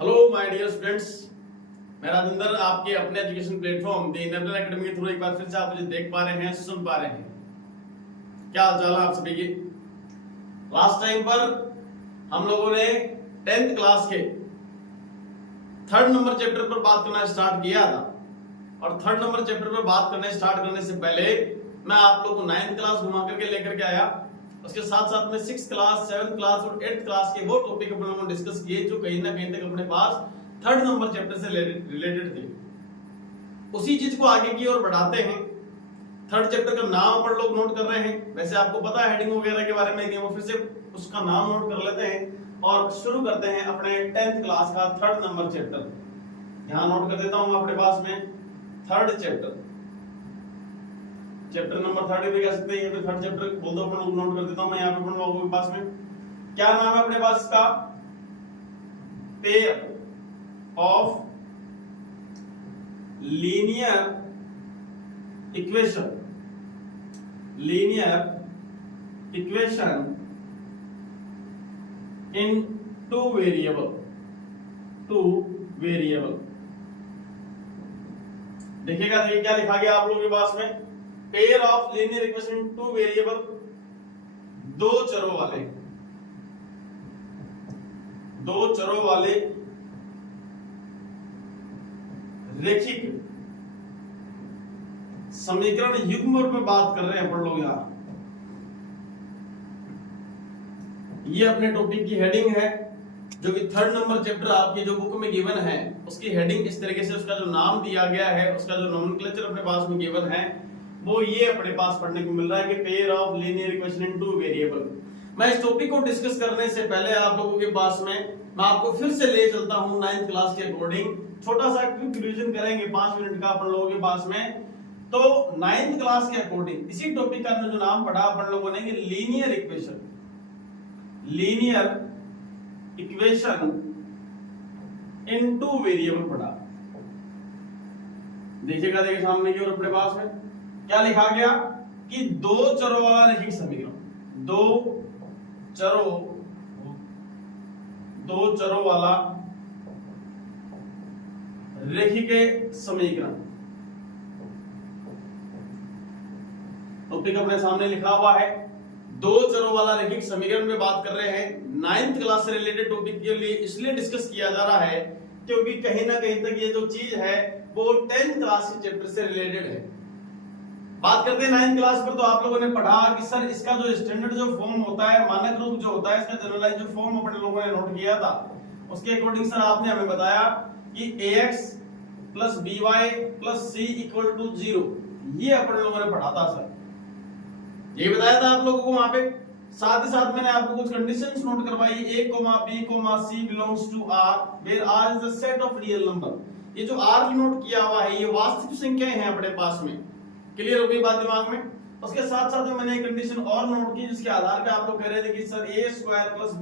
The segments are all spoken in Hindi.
हेलो माय डियर स्टूडेंट्स, मैं राजेंद्र आपके अपने education platform the enabler academy के थ्रू एक बार फिर से आप मुझे देख पा रहे हैं, सुन पा रहे हैं। क्या हाल चाल है आप सभी के? लास्ट टाइम पर हम लोगों ने 10th क्लास के 3rd नंबर चैप्टर पर बात करना स्टार्ट किया था और 3rd नंबर चैप्टर पर बात करने स्टार्ट करने से पहले मैं आप लोगों को 9th क्लास घुमा करके लेकर के आया। उसके साथ साथ में 6th क्लास, 7th क्लास और 8th क्लास के वो टॉपिक अपन लोगों ने डिस्कस किए जो कहीं ना कहीं तक अपने पास 3rd नंबर चैप्टर से रिलेटेड थे। उसी चीज को आगे की ओर बढ़ाते हैं। 3rd चैप्टर का नाम अपन लोग नोट कर रहे हैं। वैसे आपको पता है हेडिंग वगैरह के बारे में, वो फिर से उसका नाम नोट कर लेते हैं और शुरू करते हैं अपने 10th क्लास का 3rd नंबर चैप्टर। यहां नोट कर देता हूं अपने पास में 3rd चैप्टर नंबर 3rd भी कह सकते हैं, या फिर 3rd चैप्टर बोल दो, अपन लोग नोट कर देता हूं मैं यहां पे अपन लोगों के पास में। क्या नाम है अपने पास इसका? Pair of linear equation in two variable. देखिएगा, देखिए क्या लिखा गया आप लोगों के पास में। Pair of linear equation in two variable, दो चरों वाले रैखिक समीकरण युग्म में बात कर रहे हैं अपन लोग। यहां ये अपने टॉपिक की हेडिंग है, जो कि 3rd नंबर चैप्टर आपकी जो बुक में गिवन है उसकी हेडिंग इस तरीके से, उसका जो नाम दिया गया है, उसका जो नोमेनक्लेचर अपने पास में गिवन है वो ये अपने पास पढ़ने को मिल रहा है कि pair of linear equation in two variable. मैं इस टॉपिक को डिस्कस करने से पहले आप लोगों के पास में मैं आपको फिर से ले चलता हूं 9th क्लास के अकॉर्डिंग। छोटा सा क्विक रिवीजन करेंगे 5 मिनट का अपन लोगों के पास में। तो 9th क्लास के अकॉर्डिंग इसी टॉपिक का जो नाम पढ़ा अपन लोगों ने कि linear equation in two variable पढ़ा। देखिएगा, देखिए सामने की ओर अपने पास में क्या लिखा गया कि दो चरों वाला रैखिक समीकरण, दो चरों वाला रैखिक समीकरण। टॉपिक अपने सामने लिखा हुआ है, दो चरों वाला रैखिक समीकरण में बात कर रहे हैं। 9th क्लास से रिलेटेड टॉपिक के लिए इसलिए डिस्कस किया जा रहा है क्योंकि कहीं ना कहीं तक ये जो चीज है वो 10th क्लास के चैप्टर से रिलेटेड है। बात करते हैं 9th क्लास पर, तो आप लोगों ने पढ़ा कि सर इसका जो स्टैंडर्ड जो फॉर्म होता है, मानक रूप जो होता है, इसका जनरलाइज जो फॉर्म अपने लोगों ने नोट किया था, उसके अकॉर्डिंग सर आपने हमें बताया कि ax plus by plus c equal to 0। ये अपने लोगों ने पढ़ा था सर, ये बताया था आप लोगों को वहां पे। साथ ही साथ मैंने आपको कुछ कंडीशंस नोट करवाई, a, b, c belongs to r where r is the set of real number। ये जो r नोट किया हुआ है ये वास्तविक संख्याएं हैं अपने पास में। क्लियर हो गई बात दिमाग में? उसके साथ साथ में मैंने एक कंडीशन और नोट की जिसके आधार पे आप लोग कह रहे थे कि sir a² +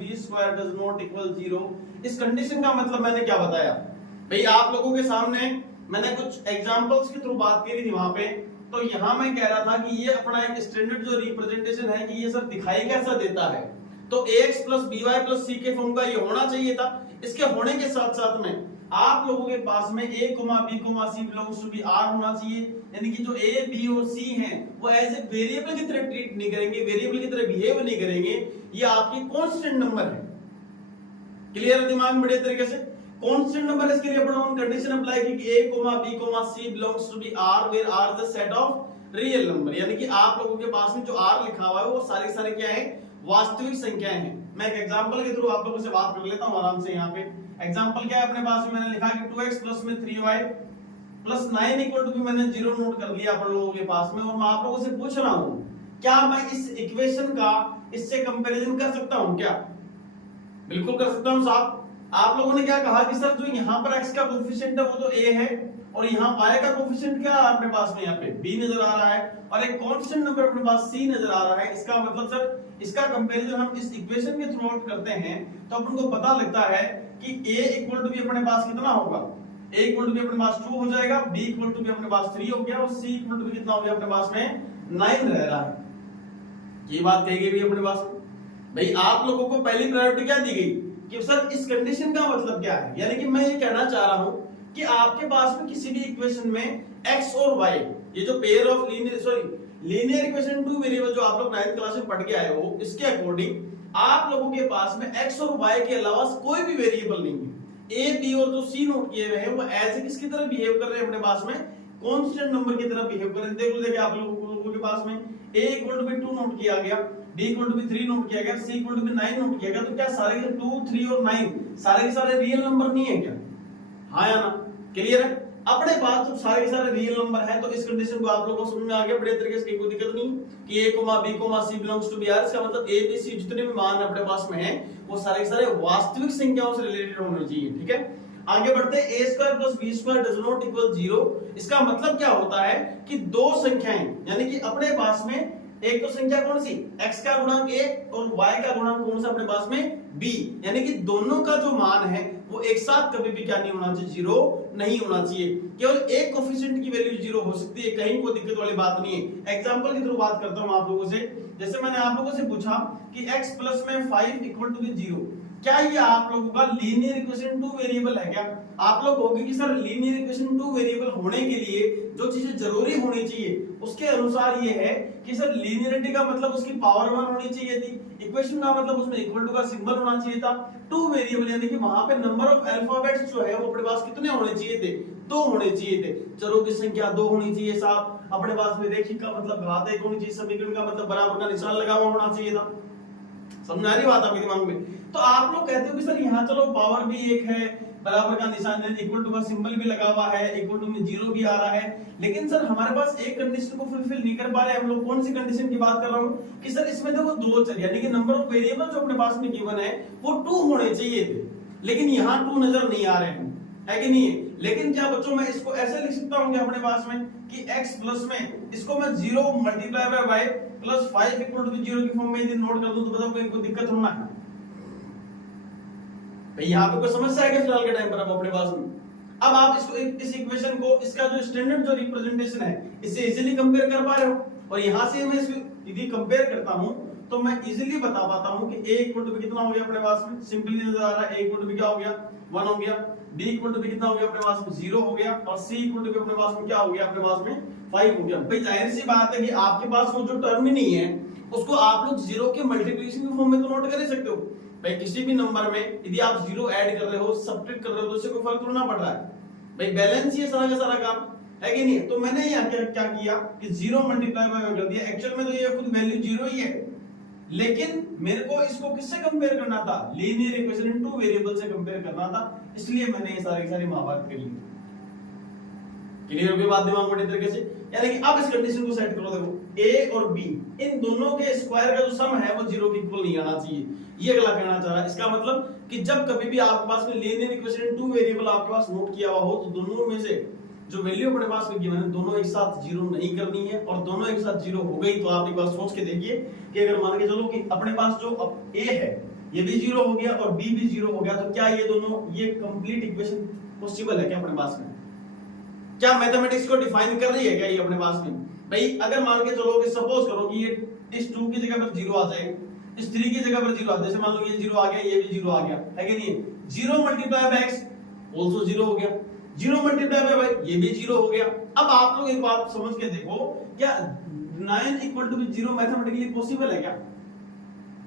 b² does not equal 0। इस कंडीशन का मतलब मैंने क्या बताया भाई आप लोगों के सामने? मैंने कुछ एग्जांपल्स के थ्रू बात करी थी वहां पे। तो यहां मैं कह रहा था कि ये अपना एक स्टैंडर्ड जो रिप्रेजेंटेशन है कि ये सर दिखाई कैसा देता है, तो ax + by + c के फॉर्म का ये होना चाहिए था। इसके होने के साथ साथ में आप लोगों के पास में a, b, c belongs to r होना चाहिए, यानी कि जो a, b और c हैं वो एज ए वेरिएबल की तरह ट्रीट नहीं करेंगे, वेरिएबल की तरह बिहेव नहीं करेंगे, ये आपकी कांस्टेंट नंबर है। क्लियर है दिमाग में? बढ़िया तरीके से कांस्टेंट नंबर, इसके लिए अपन कंडीशन अप्लाई की कि a, b, c belongs to r where r is the set of real number, यानी कि आप लोगों के पास में जो r लिखा हुआ है वो सारे क्या है? वास्तविक संख्याएं हैं। मैं एक एग्जांपल के थ्रू आप लोगों से बात कर लेता हूं आराम से। यहाँ पे एग्जांपल क्या है अपने पास में? मैंने लिखा कि 2x प्लस में 3y प्लस 9 इक्वल टू भी मैंने 0 नोट कर लिया अपन लोगों के पास में। और मैं आप लोगों से पूछ रहा हूं क्या मैं इस इक्वेशन का इससे कंपैरिजन कर सकता हूं क्या? बिल्कुल कर सकता हूं साहब। आप लोगों ने क्या कहा कि सर जो यहाँ पर x का कोएफिशिएंट है वो तो a है और यहाँ y का कोएफिशिएंट क्या है अपने पास में? यहाँ पे b नजर आ रहा है और एक कांस्टेंट नंबर अपने पास c नजर आ रहा है। इसका मतलब सर इसका कंपैरिजन हम इस इक्वेशन के थ्रू आउट करते हैं तो अपन को पता लगता है कि a इक्वल टू भी अपने पास कितना होगा? a इक्वल टू भी अपने पास 2 हो जाएगा, b इक्वल टू भी अपने पास 3 हो गया और c इक्वल टू भी कितना हो गया अपने पास में? 9 रह रहा है। ये बात कही गई भी अपने पास। भाई आप लोगों को पहली प्रायोरिटी क्या दी गई कि सर इस कंडीशन का मतलब क्या है, यानी कि मैं ये कहना चाह रहा हूं कि आपके पास में किसी भी इक्वेशन में x और y, ये जो pair of linear equation two variable जो आप लोग 9th क्लास में पढ़ के आए हो, इसके अकॉर्डिंग आप लोगों के पास में x और y के अलावा कोई भी वेरिएबल नहीं है। a b और जो c नोट किए हुए हैं वो एज किसकी तरह बिहेव कर रहे हैं अपने पास में, कांस्टेंट नंबर की तरह बिहेव कर रहे हैं। देखिए आप लोगों के पास में a इक्वल टू 2 नोट किया गया, b इक्वल टू 3 नोट किया गया, c इक्वल टू 9 नोट किया गया। तो क्या सारे के 2 3 और 9 सारे के सारे रियल नंबर नहीं है क्या? हाँ या ना? क्लियर है? अपने पास जब सारे के सारे रियल नंबर है तो इस कंडीशन को आप लोगों को समझ में आ गया बड़े तरीके से, कोई दिक्कत नहीं कि a, b, c belongs to br। इसका मतलब a b c जितने भी मान अपने पास में है वो सारे के सारे वास्तविक संख्याओं से रिलेटेड होने चाहिए। ठीक है, आगे बढ़ते हैं। a square plus b square does not equal 0। इसका मतलब क्या होता है कि दो संख्याएं, यानी कि अपने पास में एक तो संख्या कौन सी, x का गुणांक a और y का गुणांक कौन सा अपने पास में b, यानी कि दोनों का जो मान है वो एक साथ कभी भी क्या नहीं होना चाहिए, जीरो नहीं होना चाहिए। केवल एक कोफिशिएंट की वैल्यू जीरो हो सकती है, कहीं कोई दिक्कत वाली बात नहीं है। एग्जांपल की थ्रू बात करता हूं आप लोगों से। जैसे मैंने आप लोगों से पूछा कि x प्लस में 5 इक्वल टू 0, क्या ये आप लोगों का लीनियर इक्वेशन टू वेरिएबल है क्या? आप लोग कहोगे कि sir linear equation two variable होने के लिए जो चीजें जरूरी होनी चाहिए उसके अनुसार ये है कि सर लीनियरिटी का मतलब उसकी पावर 1 होनी चाहिए थी, इक्वेशन का मतलब उसमें इक्वल टू का सिंबल होना चाहिए था, टू वेरिएबल यानी कि वहां पे नंबर ऑफ अल्फाबेट्स जो है वो अपने पास कितने होने चाहिए थे, 2 होने चाहिए थे। चरों की संख्या 2 होनी चाहिए साहब, अपने पास में रेखिक का मतलब घात 1 होनी चाहिए, समीकरण का मतलब बराबर का निशान लगा हुआ होना चाहिए था। समझ आ रही बात आपके दिमाग में? तो आप लोग कहते हो कि सर यहाँ चलो पावर भी 1 है, बराबर का निशान है, इक्वल टू का सिंबल भी लगा हुआ है, इक्वल टू में 0 भी आ रहा है, लेकिन सर हमारे पास एक कंडीशन को फुलफिल नहीं कर पा रहे हम लोग। कौन सी कंडीशन की बात कर रहा हूँ कि सर इसमें देखो दो चर, यानी कि नंबर ऑफ वेरिएबल जो अपने पास में गिवन है वो 2 होने चाहिए थे, लेकिन यहाँ 2 नजर नहीं आ रहे हैं, है कि नहीं है? लेकिन क्या बच्चों मैं इसको ऐसे लिख सकता हूँ अपने पास में कि x प्लस में इसको मैं 0 multiply by y plus 5 equal to 0 की फॉर्म में यदि नोट कर दूं तो बताओ कोई दिक्कत होना है भाई? यहाँ पे कोई समस्या है क्या फिलहाल के टाइम पर? अब अपने पास में अब आप इसको इस इक्वेशन को, इसका जो स्टैंडर्ड जो रिप्रेजेंटेशन है इससे इजीली कंपेयर कर पा रहे हो, और यहाँ से मैं इसको यदि कंपेयर करता हूँ तो मैं इजीली बता पाता हूँ कि a इक्वल टू b कितना हो गया अपने पास में, सिंपली नजर आ रहा है। a इक्वल टू b क्या हो गया, 1 हो गया, b इक्वल टू b कितना हो गया अपने पास में, 0 हो गया, और c इक्वल टू b अपने पास में क्या हो गया अपने पास में, 5 हो गया। भाई जाहिर सी बात है कि आपके पास वो जो टर्म ही नहीं है उसको आप लोग 0 के मल्टीप्लिकेशन के फॉर्म में तो नोट कर ही सकते हो। भाई किसी भी नंबर में यदि आप 0 ऐड कर रहे हो, सब्ट्रैक्ट कर रहे हो तो उससे कोई फर्क थोड़ा ना पड़ रहा है, भाई बैलेंस ही है सारा का सारा काम, है कि नहीं? तो मैंने यहाँ क्या किया कि 0 मल्टीप्लाई बाय कर दिया। एक्चुअल में तो ये खुद वैल्यू 0 ही है, लेकिन मेरे को इसको किससे कंपेयर करना था, linear equation in two variable से कंपेयर करना था, इसलिए मैंने ये सारी महाभारत कर ली। क्लियर हो गई बात दिमाग में तरीके से? यानी कि अब इस कंडीशन को सेट करो, देखो a और b इन दोनों के स्क्वायर का जो सम है वो 0 के इक्वल नहीं आना चाहिए, ये अगला कहना चाह रहा है। इसका मतलब कि जब कभी भी आपके पास में linear equation in two variable आपके पास नोट किया हुआ हो तो दोनों में से जो वैल्यू अपने पास में गिवन है दोनों एक साथ 0 नहीं करनी है, और दोनों एक साथ 0 हो गई तो आप एक बार सोच के देखिए कि अगर मान के चलो कि अपने पास जो अब a है ये भी 0 हो गया और b भी 0 हो गया, तो क्या ये दोनों, ये कंप्लीट इक्वेशन पॉसिबल है क्या अपने पास में? क्या मैथमेटिक्स को डिफाइन कर रही है क्या ये अपने पास में? भाई अगर मान के चलो कि सपोज करो कि ये इस 2 की जगह पर 0 आ जाए, इस 3 की जगह पर 0 आ जाए, जैसे मान लो ये 0 आ गया, ये भी 0 आ गया, है कि नहीं? 0 मल्टीप्लाई बाय x आल्सो 0 हो गया, 0 मल्टीप्लाई बाय y ये भी 0 हो गया। अब आप लोग एक बात समझ के देखो, क्या 9 इक्वल टू 0 मैथमेटिकली पॉसिबल है क्या?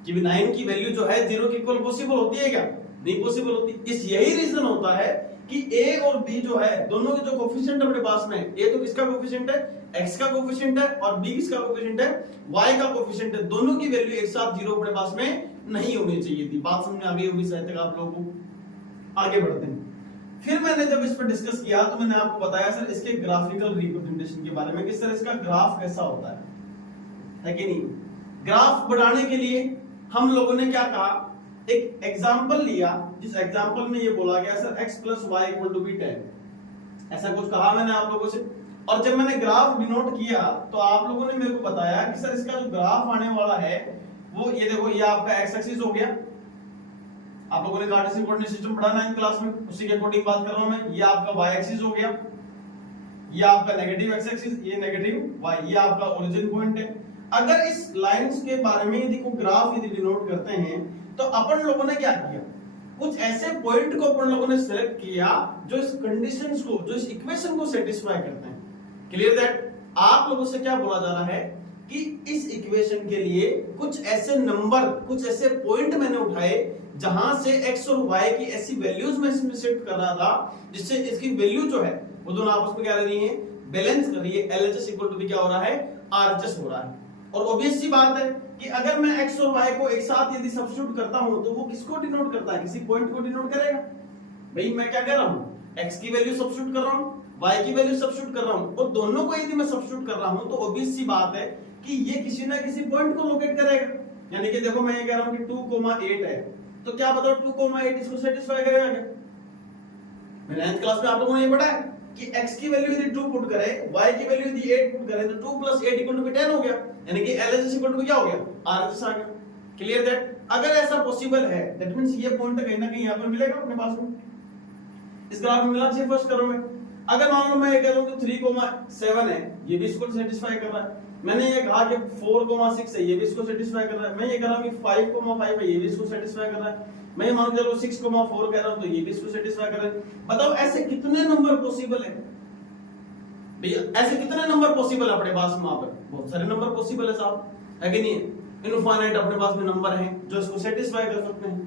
कि 9 की वैल्यू जो है 0 के इक्वल पॉसिबल होती है क्या? नहीं पॉसिबल होती। इस यही रीजन होता है कि a और b जो है दोनों के जो कोफिशिएंट अपने पास में, a तो किसका कोफिशिएंट है, x का कोफिशिएंट है, और b किसका कोफिशिएंट है, y का कोफिशिएंट है। दोनों की वैल्यू एक साथ 0 अपने पास में नहीं होनी चाहिए थी। बात समझ में आ गई होगी शायद तक आप लोगों को। आगे बढ़ते हैं। फिर मैंने जब इस पर डिस्कस किया तो मैंने आपको बताया सर इसके ग्राफिकल रिप्रेजेंटेशन के बारे में कि सर इसका ग्राफ कैसा होता है कि नहीं? ग्राफ बनाने के लिए हम लोगों ने क्या कहा, एक एग्जांपल लिया, जिस एग्जांपल में ये बोला गया sir x plus y equal to b 10, ऐसा कुछ कहा मैंने आप लोगों से। और जब मैंने ग्राफ डिनोट किया तो आप लोगों ने मेरे को बताया कि सर इसका जो ग्राफ आने वाला है वो ये देखो, ये आपका x एक्सिस हो गया। आप लोगों ने कार्टेशियन कोऑर्डिनेट सिस्टम पढ़ा 9th क्लास में, उसी के अकॉर्डिंग बात कर रहा हूं मैं। ये आपका y एक्सिस हो गया, ये आपका नेगेटिव x एक्सिस, ये नेगेटिव y, ये आपका ओरिजिन पॉइंट है। अगर इस लाइंस के बारे में यदि को ग्राफ यदि डिनोट करते हैं तो अपन लोगों ने क्या किया, कुछ ऐसे पॉइंट को अपन लोगों ने सिलेक्ट किया जो इस कंडीशंस को, जो इस इक्वेशन को सेटिस्फाई करते हैं। Clear that? आप लोगों से क्या बोला जा रहा है कि इस इक्वेशन के लिए कुछ ऐसे नंबर, कुछ ऐसे पॉइंट मैंने उठाए जहां से x और y की ऐसी वैल्यूज में इसमें शिफ्ट कर रहा था जिससे इसकी वैल्यू जो है वो दोनों आपस में क्या कर रही है, बैलेंस कर रही है। LHS इक्वल टू भी क्या हो रहा है, RHS हो रहा है। और ऑब्वियस सी बात है कि अगर मैं x और y को एक साथ यदि सब्स्टिट्यूट करता हूं तो वो किसको डिनोट करता है, किसी पॉइंट को डिनोट करेगा। भाई मैं क्या कर रहा हूं, x की वैल्यू सब्स्टिट्यूट कर रहा हूं, y की वैल्यू सब्स्टिट्यूट कर रहा हूं, और दोनों को यदि मैं सब्स्टिट्यूट कर रहा हूं तो ऑब्वियस सी बात है कि ये किसी ना किसी पॉइंट को लोकेट करेगा। यानी कि देखो मैं ये कह रहा हूं कि 2,8 है, तो क्या बताओ 2,8 इसको सेटिस्फाई करेगा क्या? मैंने 9th क्लास में आप लोगों ने ये पढ़ा है कि x की वैल्यू यदि 2 पुट करें, y की वैल्यू यदि 8 पुट करें तो 2 + 8 = 10 हो गया। यानी कि LHS = क्या हो गया, RHS आ गया। Clear that? अगर ऐसा पॉसिबल है दैट मींस ये पॉइंट कहीं ना कहीं यहां पर मिलेगा अपने पास में, इस ग्राफ में मिलना चाहिए फर्स्ट करो में। अगर मान लो मैं ये कह रहा हूं कि 3,7 है, ये भी इसको सेटिस्फाई कर रहा है। मैंने ये कहा कि 4,6 है, ये भी इसको सेटिस्फाई कर रहा है। मैं ये कह रहा हूं कि 5,5 है, ये भी इसको सेटिस्फाई कर रहा है। मैं ये मान के चलो 6,4 कह रहा हूं तो ये भी इसको सेटिस्फाई कर रहा है। बताओ ऐसे कितने नंबर पॉसिबल है भैया, ऐसे कितने नंबर पॉसिबल है अपने पास में? वहां पर बहुत सारे नंबर पॉसिबल है साहब, है कि नहीं? इनफाइनाइट अपने पास में नंबर हैं जो इसको सेटिस्फाई कर सकते हैं,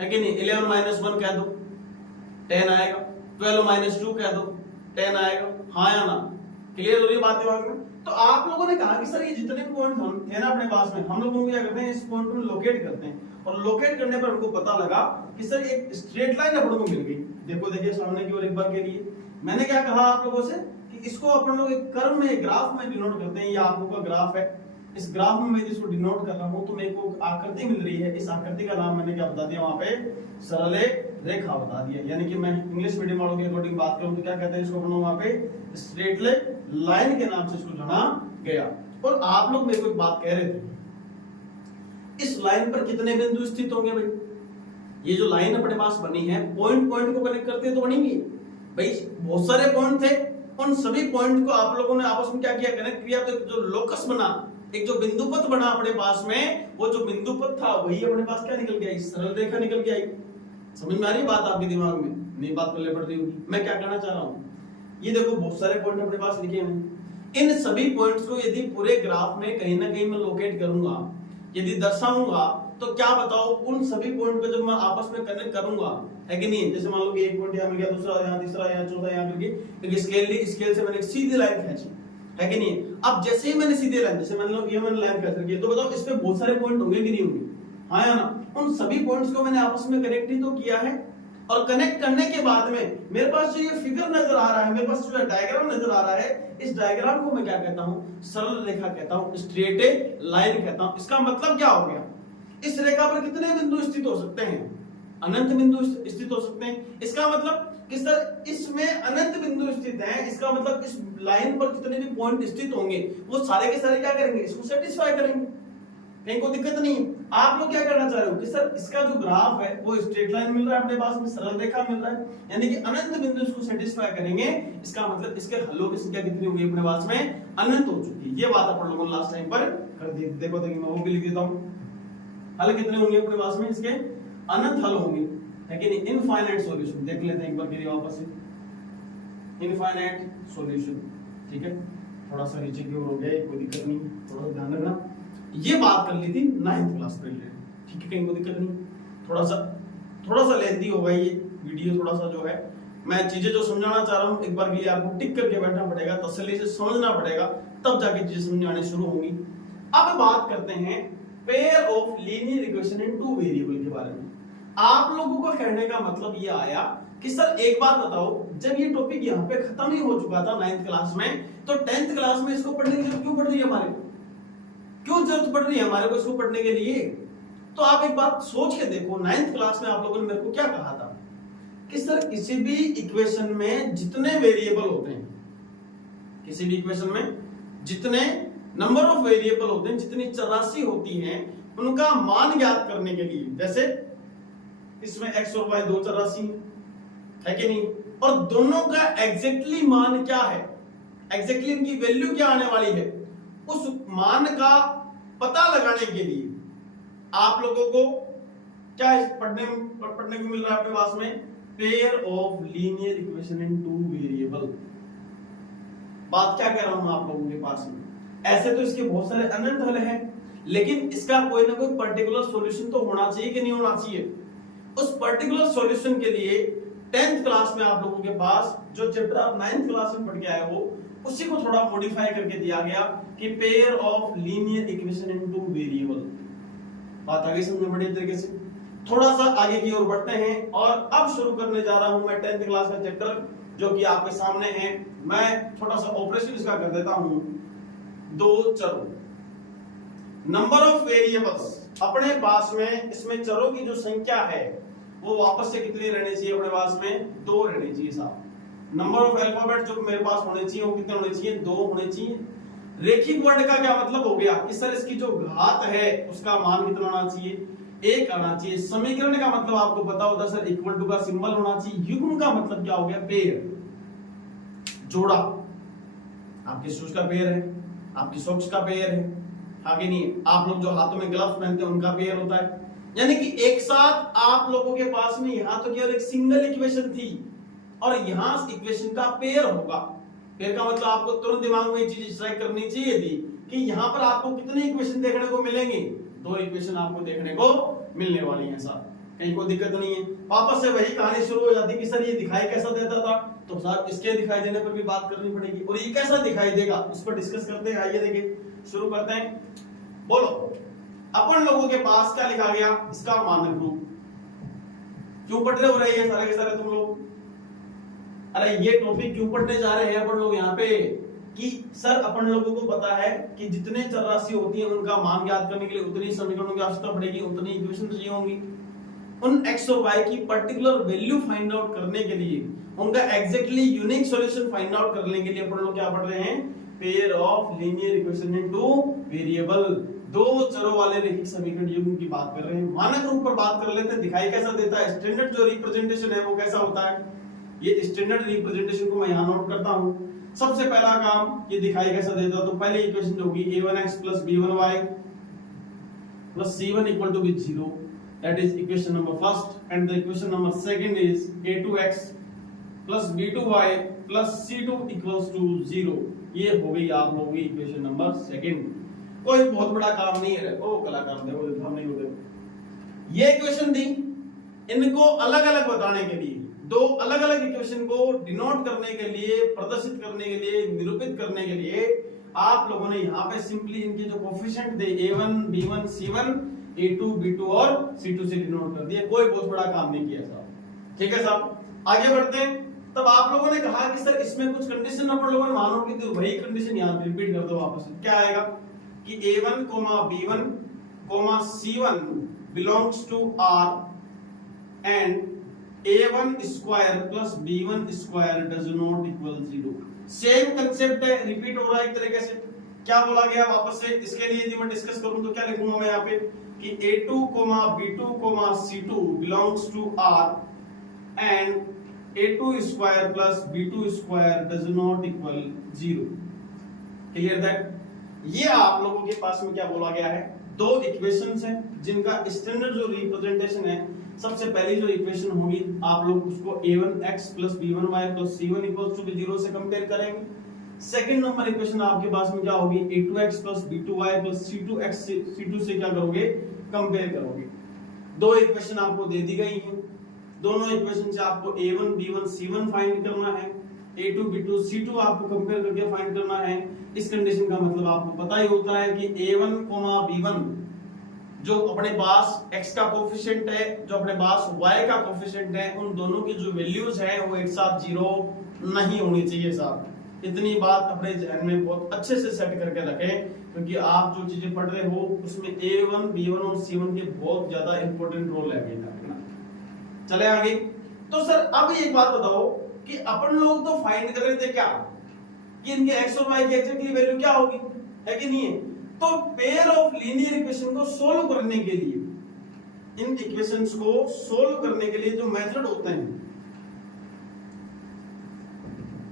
है कि नहीं? 11 - 1 कह दो 10 आएगा, 12 - 2 कह दो 10 आएगा, हाँ या ना? क्लियर हो रही है बात दिमाग में? तो आप लोगों ने कहा कि सर ये जितने भी पॉइंट हम थे ना अपने पास में, हम लोग क्या करते हैं, इस पॉइंट को लोकेट करते हैं, और लोकेट करने पर हमको पता लगा कि सर एक स्ट्रेट लाइन अपन को मिल गई। देखो देखिए सामने की ओर एक बार के लिए मैंने क्या कहा आप लोगों से कि इसको अपन लोग एक कर्व में, एक ग्राफ में डिनोट करते हैं। ये आप लोगों का ग्राफ है, इस ग्राफ में मैं जिसको डिनोट कर रहा हूं तो मेरे को आकृति मिल रही है। इस आकृति का नाम मैंने क्या बता दिया वहां पे, सरल रेखा बता दिया। यानी कि मैं इंग्लिश मीडियम वालों के अकॉर्डिंग बात करूं तो क्या कहते हैं इसको, अपन लोग वहां पे स्ट्रेट लाइन के नाम से इसको जाना गया। और आप लोग मेरे को एक बात कह रहे थे, इस लाइन पर कितने बिंदु स्थित होंगे भाई? ये जो लाइन अपने पास बनी है, पॉइंट पॉइंट को कनेक्ट करते तो बनेंगी भाई। बहुत सारे पॉइंट थे, उन सभी पॉइंट को आप लोगों ने आपस में क्या किया, कनेक्ट किया, तो जो लोकस बना, एक जो बिंदुपथ बना अपने पास में, वो जो बिंदुपथ था वही अपने पास क्या निकल गया, सरल रेखा निकल के आई। समझ में आ रही बात आपके दिमाग में? नहीं बात पल्ले पड़ती होगी। मैं क्या कहना चाह रहा हूं, ये देखो बहुत सारे पॉइंट अपने पास लिखे हैं, इन सभी पॉइंट्स को यदि पूरे ग्राफ में कहीं ना कहीं मैं लोकेट करूंगा, यदि दर्शाऊंगा, तो क्या बताओ उन सभी पॉइंट को जब मैं आपस में कनेक्ट करूंगा, है कि नहीं? जैसे मान लो कि एक पॉइंट यहां मिल गया, दूसरा यहां, तीसरा यहां, चौथा यहां मिल गया, एक स्केल से मैंने एक सीधी लाइन खींची, है कि नहीं? अब जैसे ही मैंने सीधी लाइन, जैसे मान लो ये मैंने लाइन खींच रखी है, तो बताओ इस पे बहुत सारे पॉइंट होंगे कि नहीं होंगे, हाँ या ना? उन सभी पॉइंट्स को मैंने आपस में कनेक्ट ही तो किया है, और कनेक्ट करने के बाद में मेरे पास जो ये फिगर नजर आ रहा है, मेरे पास जो डायग्राम नजर आ रहा है, इस डायग्राम को मैं क्या कहता हूं, सरल रेखा कहता हूं, स्ट्रेट लाइन कहता हूं। इसका मतलब क्या हो गया, इस रेखा पर कितने बिंदु स्थित हो सकते हैं? अनंत बिंदु स्थित हो सकते हैं। इसका मतलब कि सर इसमें अनंत बिंदु स्थित हैं, इसका मतलब इस लाइन पर जितने भी पॉइंट स्थित होंगे वो सारे के सारे क्या करेंगे, इसको सेटिस्फाई करेंगे, कहीं कोई दिक्कत नहीं है। आप लोग क्या करना चाह रहे हो कि सर इसका जो ग्राफ है वो स्ट्रेट लाइन मिल रहा है अपने पास में, सरल रेखा मिल रहा है, यानी कि अनंत बिंदु इसको सेटिस्फाई करेंगे। इसका मतलब इसके हलों की संख्या कितनी होगी अपने पास में, अनंत हो चुकी है। ये बात अपन लोगों ने लास्ट टाइम पर कर दी। देखो देखिए मैं वो भी लिख देता हूं, हल कितने होंगे अपने पास में, इसके अनंत हल होंगे, है कि नहीं? इनफाइनाइट सॉल्यूशन देख लेते हैं एक बार के लिए वापस से, इनफाइनाइट सॉल्यूशन, ठीक है? थोड़ा सा नीचे की ओर हो गया, कोई दिक्कत नहीं, थोड़ा सा ध्यान रखना। ये बात कर ली थी 9th क्लास में, ठीक है? कहीं कोई दिक्कत नहीं। थोड़ा सा लेंथी होगा ये वीडियो, थोड़ा सा जो है मैं चीजें जो समझाना चाह रहा हूं एक बार के लिए आपको टिक करके बैठना पड़ेगा, तसल्ली से समझना पड़ेगा, तब जाके चीजें समझ आनी शुरू होंगी। अब बात करते हैं pair of linear equation in two variable के बारे में। आप लोगों का कहने का मतलब ये आया कि सर एक बात बताओ, जब ये टॉपिक यहाँ पे खत्म ही हो चुका था 9th क्लास में, तो 10th क्लास में इसको पढ़ने की जरूरत क्यों पड़ रही है हमारे को? क्यों जरूरत पड़ रही है हमारे को इसको पढ़ने के लिए? तो आप एक बात सोच के देखो, 9th क्लास में आप लोगों ने मेरे को क्या कहा था कि सर किसी भी इक्वेशन में जितने वेरिएबल होते हैं, किसी भी इक्वेशन में जितने नंबर ऑफ वेरिएबल होते हैं, जितनी चरासी होती हैं, उनका मान ज्ञात करने के लिए, जैसे इसमें x और y दो चरासी है कि नहीं, और दोनों का एग्जैक्टली मान क्या है, एग्जैक्टली इनकी वैल्यू क्या आने वाली है, उस मान का पता लगाने के लिए आप लोगों को क्या इस पढ़ने को मिल रहा है आपके पास में? Pair of linear equation in two variable. बात क्या कह रहा हूं आप लोगों के पास में? ऐसे तो इसके बहुत सारे अनंत हल हैं, लेकिन इसका कोई ना कोई पर्टिकुलर सॉल्यूशन तो होना चाहिए कि नहीं होना चाहिए? उस पर्टिकुलर सॉल्यूशन के लिए 10th क्लास में आप लोगों के पास जो चैप्टर आप 9th क्लास में पढ़ के आए हो, उसी को थोड़ा मॉडिफाई करके दिया गया कि pair of linear equation in two variable. बात आगे समझ में बड़ी तरीके से। थोड़ा सा आगे की ओर बढ़ते हैं और अब शुरू करने जा रहा हूं मैं 10th क्लास का चैप्टर जो कि आपके सामने है। मैं थोड़ा सा ऑपरेशन इसका कर देता हूं। दो चरों, नंबर ऑफ वेरिएबल्स, अपने पास में इसमें चरों की जो संख्या है वो वापस से कितनी रहनी चाहिए? अपने पास में 2 रहनी चाहिए साहब। नंबर ऑफ अल्फाबेट जो मेरे पास होने चाहिए वो कितने होने चाहिए? 2 होने चाहिए। रेखिक वर्ण का क्या मतलब हो गया? इस तरह इसकी जो घात है उसका मान कितना होना चाहिए? 1 आना चाहिए। समीकरण का मतलब आपको पता होता सर इक्वल टू का सिंबल होना चाहिए। युग्म का मतलब क्या हो गया? पेयर, जोड़ा। आपके शूज का पेयर है, आपकी सॉक्स का पेयर है, आगे नहीं। आप लोग जो हाथों में ग्लव्स पहनते हैं उनका पेयर होता है। यानी कि एक साथ आप लोगों के पास में यहां तो केवल एक सिंगल इक्वेशन थी और यहां इक्वेशन का पेयर होगा। पेयर का मतलब आपको तुरंत दिमाग में एक चीज स्ट्राइक करनी चाहिए थी कि यहां पर आपको कितने इक्वेशन देखने को मिलेंगे? 2 इक्वेशन आपको देखने को मिलने वाली हैं साहब। कहीं कोई दिक्कत नहीं है। वापस से वही कहानी शुरू हो जाती कि सर ये दिखाई कैसा देता था? तो साहब इसके दिखाई देने पर भी बात करनी पड़ेगी। और ये कैसा दिखाई देगा उस पर डिस्कस करते हैं। आइए देखिए, शुरू करते हैं। बोलो, अपन लोगों के पास क्या लिखा गया? इसका मानक रूप। क्यों पढ़ रहे हो रहे सारे के सारे तुम लोग? अरे ये टॉपिक क्यों पढ़ने जा रहे हैं अपन लोग यहाँ पे? कि सर अपन लोगों को पता है कि जितने चर राशि होती है उनका मान ज्ञात करने के लिए उतनी समीकरणों की आवश्यकता पड़ेगी, उतनी इक्वेशन चाहिए होंगी। उन x और y की पर्टिकुलर वैल्यू फाइंड आउट करने के लिए, उनका exactly unique solution find out करने के लिए अपन लोग क्या पढ़ रहे हैं? Pair of linear equation into variable, 2 चरों वाले रैखिक समीकरण युग्म की बात कर रहे हैं। मानक रूप पर बात कर लेते हैं। दिखाई कैसा देता है? स्टैंडर्ड जो रिप्रेजेंटेशन है वो कैसा होता है? ये स्टैंडर्ड रिप्रेजेंटेशन को मैं यहां नोट करता हूं। सबसे पहला काम, ये दिखाई कैसा देता है? तो पहली इक्वेशन जो होगी a1x + b1y + c1 = 0, that is equation number first, and the equation number second is a2x + b2y + c2 = 0। ये हो गई आप लोगों की इक्वेशन नंबर सेकंड। कोई बहुत बड़ा काम नहीं है। ओ कलाकार देखो सामने को देखो, ये इक्वेशन दी, इनको अलग अलग बताने के लिए, 2 अलग अलग इक्वेशन को डिनोट करने के लिए, प्रदर्शित करने के लिए, निरूपित करने के लिए आप लोगों ने यहाँ पे सिंपली इनके जो कोफिशिएंट थे a1 b1 c1 a2 b2 और c2 से डिनोट कर दिया। कोई बहुत बड़ा काम नहीं किया साहब। ठीक है साहब, आगे बढ़ते हैं। तब आप लोगों ने कहा कि सर इसमें कुछ कंडीशन अपन लोगों ने मानो की, तो वही कंडीशन यहाँ रिपीट कर दो वापस। क्या आएगा कि a1, b1, c1 belongs to R and a1 square plus b1 square does not equal 0। Same concept है, रिपीट हो रहा है एक तरीके से। क्या बोला गया वापस से? इसके लिए यदि मैं डिस्कस करूं तो क्या लिखूंगा मैं यहाँ पे कि a2, b2, c2 belongs to R and a2 square plus b2 square does not equal 0। Clear that? ये आप लोगों के पास में क्या बोला गया है? 2 इक्वेशंस हैं जिनका स्टैंडर्ड जो रिप्रेजेंटेशन है, सबसे पहली जो इक्वेशन होगी आप लोग उसको a1x + b1y + c1 = 0 से कंपेयर करेंगे। सेकंड नंबर इक्वेशन आपके पास में क्या होगी? a2x + b2y + c2 से क्या करोगे? कंपेयर करोगे। 2 इक्वेशन आपको दे दी गई हैं। दोनों इक्वेशन से आपको a1 b1 c1 फाइंड करना है, a2 b2 c2 आपको कंपेयर करके फाइंड करना है। इस कंडीशन का मतलब आपको पता ही होता है कि a1, b1 जो अपने पास x का कोफिशिएंट है, जो अपने पास y का कोफिशिएंट है, उन दोनों की जो वैल्यूज है वो एक साथ 0 नहीं होनी चाहिए साहब। इतनी बात अपने ध्यान में बहुत अच्छे से सेट करके रखें, क्योंकि आप जो चीजें पढ़ रहे हो उसमें a1, b1 और c1 के बहुत ज्यादा इंपॉर्टेंट रोल है। चले आगे। तो सर अब एक बात बताओ कि अपन लोग तो फाइंड कर रहे थे क्या कि इनके x और y की एग्जैक्टली वैल्यू क्या होगी, है कि नहीं है? तो पेयर ऑफ लीनियर इक्वेशन को सोल्व करने के लिए, इन इक्वेशंस को सोल्व करने के लिए जो मेथड होते हैं,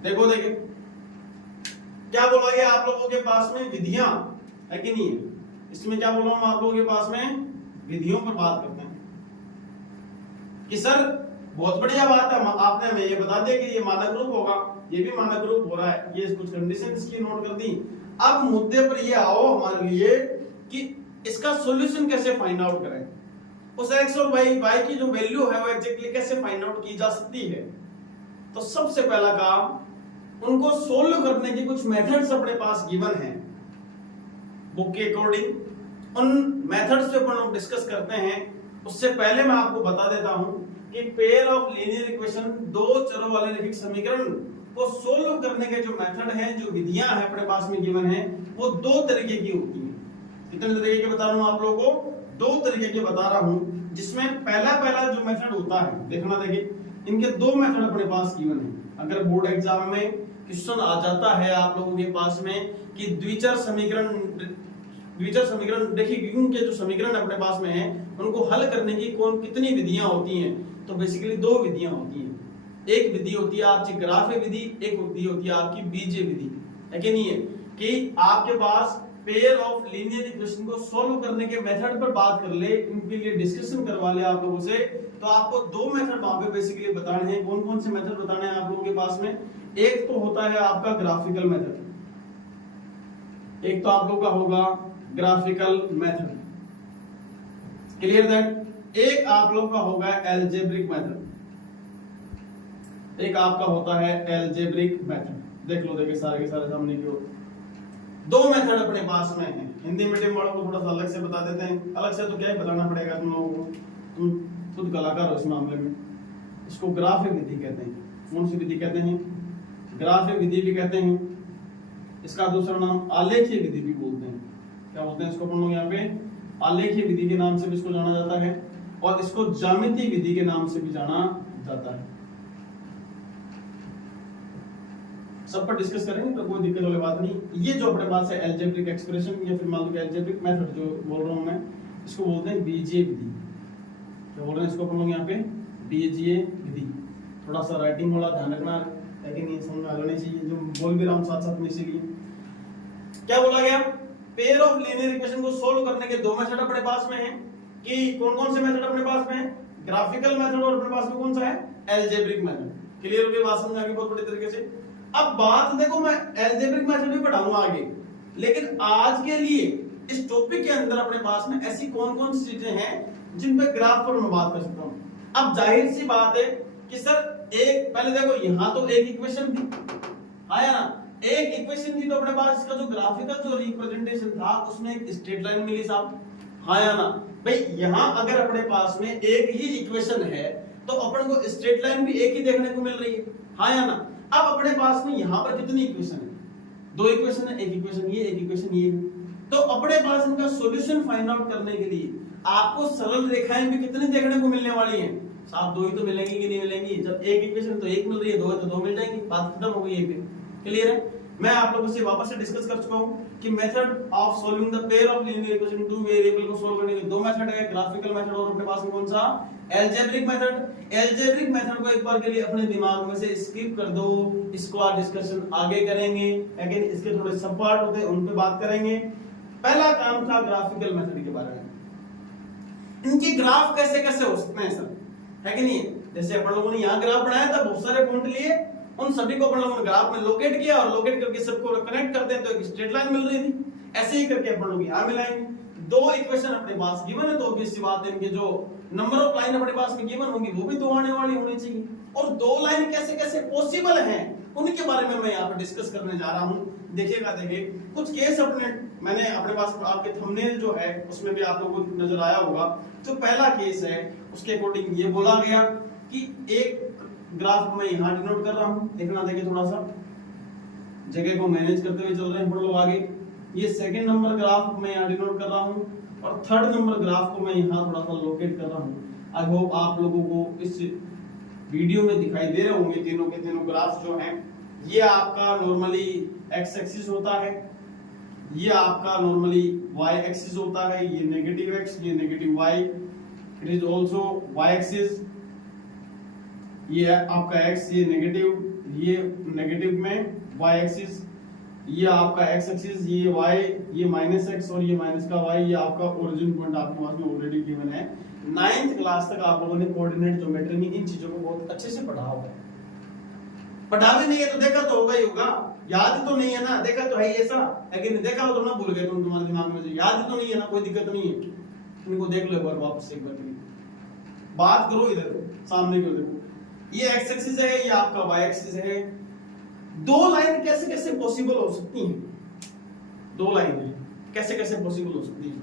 देखो देखिए क्या बोला गया आप लोगों के पास में? विधियां, है कि नहीं है? इसमें क्या बोला हूं आप लोगों के पास में? विधियों पर बात करते हैं। कि सर बहुत बढ़िया बात है, आपने हमें ये बता दिया कि ये मानक रूप होगा, ये भी मानक रूप हो रहा है, ये कुछ कंडीशन इसकी नोट कर दी। अब मुद्दे पर ये आओ हमारे लिए कि इसका सॉल्यूशन कैसे फाइंड आउट करें, उस x और y की जो वैल्यू है वो एग्जैक्टली कैसे फाइंड आउट की जा सकती है। तो सबसे पहला काम, उनको सोल्व करने के कुछ मेथड्स अपने पास गिवन हैं बुक के अकॉर्डिंग, उन मेथड्स पे अपन डिस्कस करते हैं। उससे पहले मैं आपको बता देता हूं कि पेयर ऑफ लीनियर इक्वेशन, दो चरों वाले रैखिक समीकरण को सोल्व करने के जो मेथड हैं, जो विधियां हैं अपने पास में गिवन हैं, वो दो तरीके की होती हैं। कितने तरीके के बता रहा हूं आप लोगों को? दो तरीके के बता रहा हूं, जिसमें पहला जो मेथड होता है, देखना देखिए, इनके दो मेथड अपने पास गिवन है। अगर बोर्ड एग्जाम में क्वेश्चन आ जाता है आप लोगों के पास में कि द्विचर समीकरण देखिए के जो समीकरण अपने पास में है उनको हल करने की कितनी विधियां होती हैं, तो बेसिकली दो विधियां होती हैं। एक विधि होती है आपकी ग्राफ विधि, एक विधि होती है आपकी बीजीय विधि। है कि नहीं है कि आपके पास पेयर ऑफ लीनियर इक्वेशन को सॉल्व करने के मेथड पर बात कर ले, इनके लिए डिस्कशन करवा ले आप लोगों से, तो आपको दो मेथड वहां पे बेसिकली बताने हैं। कौन कौन से मेथड बताने हैं आप लोगों के पास में? एक तो होता है आपका ग्राफिकल मेथड, एक तो आप लोगों का होगा ग्राफिकल मेथड, क्लियर दैट। एक आप लोग का होगा एल्जेब्रिक मेथड, एक आपका होता है एल्जेब्रिक मेथड। देख लो, देखिए सारे के सारे सामने की ओर दो मेथड अपने पास में है। हिंदी मीडियम वालों को थोड़ा सा अलग से बता देते हैं, अलग से तो क्या ही बताना पड़ेगा तुम लोगों को, तुम खुद कलाकार हो इस मामले में। इसको ग्राफ विधि कहते हैं। कौन सी विधि कहते हैं? ग्राफ विधि भी कहते हैं। इसका दूसरा नाम आलेखीय विधि भी बोलते हैं। क्या बोलते हैं इसको अपन लोग? यहाँ पे आलेखीय विधि के नाम से भी इसको जाना जाता है, और इसको ज्यामितीय विधि के नाम से भी जाना जाता है। सब पर डिस्कस करेंगे तो कोई दिक्कत वाली बात नहीं। ये जो अपने पास है एल्जेब्रिक एक्सप्रेशन, या फिर मान लो कि एल्जेब्रिक मेथड जो बोल रहा हूं मैं, इसको बोलते हैं बीजीय विधि। क्या बोल रहे हैं इसको अपन लोग यहाँ पे? बीजीय विधि। थोड़ा सा राइटिंग वाला ध्यान रखना है कि नहीं, समझ में आ जाना चाहिए जो बोल भी रहा हूँ साथ साथ में। इसीलिए क्या बोला गया? पेयर ऑफ लीनियर इक्वेशन को सोल्व करने के दो मेथड अपने पास में है। कि कौन कौन से मेथड अपने पास में है? ग्राफिकल मेथड, और अपने पास में कौन सा है? Algebraic method. क्लियर हो गई बात? समझ आ गई बहुत बड़ी तरीके से। अब बात देखो, मैं एल्जेब्रिक मेथड भी पढ़ाऊंगा आगे, लेकिन आज के लिए इस टॉपिक के अंदर अपने पास में ऐसी कौन कौन सी चीजें हैं जिन पे ग्राफ पर मैं बात कर सकता हूं। अब जाहिर सी बात है कि सर एक, पहले देखो यहां तो एक इक्वेशन थी, आया ना, एक इक्वेशन थी, तो अपने पास इसका जो ग्राफिकल जो रिप्रेजेंटेशन था उसमें एक स्ट्रेट लाइन मिली साहब, आया ना भाई। यहां अगर अपने पास में एक ही इक्वेशन है तो अपन को स्ट्रेट लाइन भी एक ही देखने को मिल रही है, आया ना। अब अपने पास में यहां पर कितनी इक्वेशन है? दो इक्वेशन है, एक इक्वेशन ये, एक इक्वेशन ये। तो अपने पास इनका सॉल्यूशन फाइंड आउट करने के लिए आपको सरल रेखाएं भी कितनी देखने को मिलने वाली हैं? साहब दो ही तो मिलेंगी कि नहीं मिलेंगी? जब एक इक्वेशन तो एक मिल रही है, दो है तो दो मिल जाएंगी, बात खत्म हो गई यहीं पे। क्लियर है? मैं आप लोगों से वापस से डिस्कस कर चुका हूं कि method of solving the pair of linear equation two variable को सॉल्व करने के दो मेथड है, ग्राफिकल मेथड और अपने पास में कौन सा? Algebraic method. एल्जेब्रिक मेथड को एक बार के लिए अपने दिमाग में से स्किप कर दो, इसको आज डिस्कशन आगे करेंगे, लेकिन इसके थोड़े सब पार्ट होते हैं उन पे बात करेंगे। पहला काम था ग्राफिकल मेथड के बारे में। इनके ग्राफ कैसे कैसे हो सकते हैं सर, है कि नहीं? जैसे अपन लोगों ने यहाँ ग्राफ बनाया था, बहुत सारे पॉइंट लिए, उन सभी को अपन लोगों ने ग्राफ में लोकेट किया, और लोकेट करके सबको कनेक्ट करते हैं तो एक स्ट्रेट लाइन मिल रही थी। ऐसे ही करके अपन लोग यहाँ मिलाएंगे। दो इक्वेशन अपने पास गिवन है, तो ऑब्वियस सी बात है इनके जो नंबर ऑफ लाइन अपने पास में गिवन होंगी वो भी दो आने वाली होनी चाहिए। और दो लाइन कैसे कैसे पॉसिबल हैं उनके बारे में मैं यहाँ पर डिस्कस करने जा रहा हूँ। देखिएगा, देखिए कुछ केस मैंने अपने पास आपके थंबनेल जो है उसमें भी आप लोगों को नजर आया होगा। जो पहला केस है उसके अकॉर्डिंग ये बोला गया कि एक ग्राफ मैं यहाँ डिनोट कर रहा हूँ, देखना देखिए थोड़ा सा जगह को मैनेज करते हुए चल रहे हैं हम लोग आगे। ये सेकंड नंबर ग्राफ मैं यहाँ डिनोट कर रहा हूँ, और थर्ड नंबर ग्राफ को मैं यहाँ थोड़ा सा लोकेट कर रहा हूँ। आई होप आप लोगों को इस वीडियो में दिखाई दे रहे होंगे तीनों के तीनों ग्राफ जो हैं। ये आपका नॉर्मली एक्स एक्सिस होता है, ये आपका नॉर्मली वाई एक्सिस होता है, ये नेगेटिव एक्स, ये negative y, it is also y axis. ये आपका एक्स, ये नेगेटिव में वाई एक्सिस, ये आपका एक्स एक्सिस, ये वाई, ये माइनस एक्स और ये माइनस का वाई। ये आपका ओरिजिन पॉइंट आपके पास में ऑलरेडी गिवन है 9th क्लास तक आप लोगों ने कोऑर्डिनेट ज्योमेट्री में इन चीजों को बहुत अच्छे से पढ़ा होगा। पढ़ा भी नहीं है तो देखा तो होगा ही होगा, याद तो नहीं है ना, देखा तो है ऐसा है कि नहीं, देखा हो तो ना भूल गए तुम, तुम्हारे दिमाग में से याद तो नहीं है ना, कोई दिक्कत नहीं है, इनको देख लो एक बार वापस एक बार के लिए, बात करो इधर सामने क्यों देखो। ये एक्स एक्सिस है, ये आपका वाई एक्सिस है। दो लाइन कैसे कैसे पॉसिबल हो सकती हैं, दो लाइन कैसे कैसे पॉसिबल हो सकती है।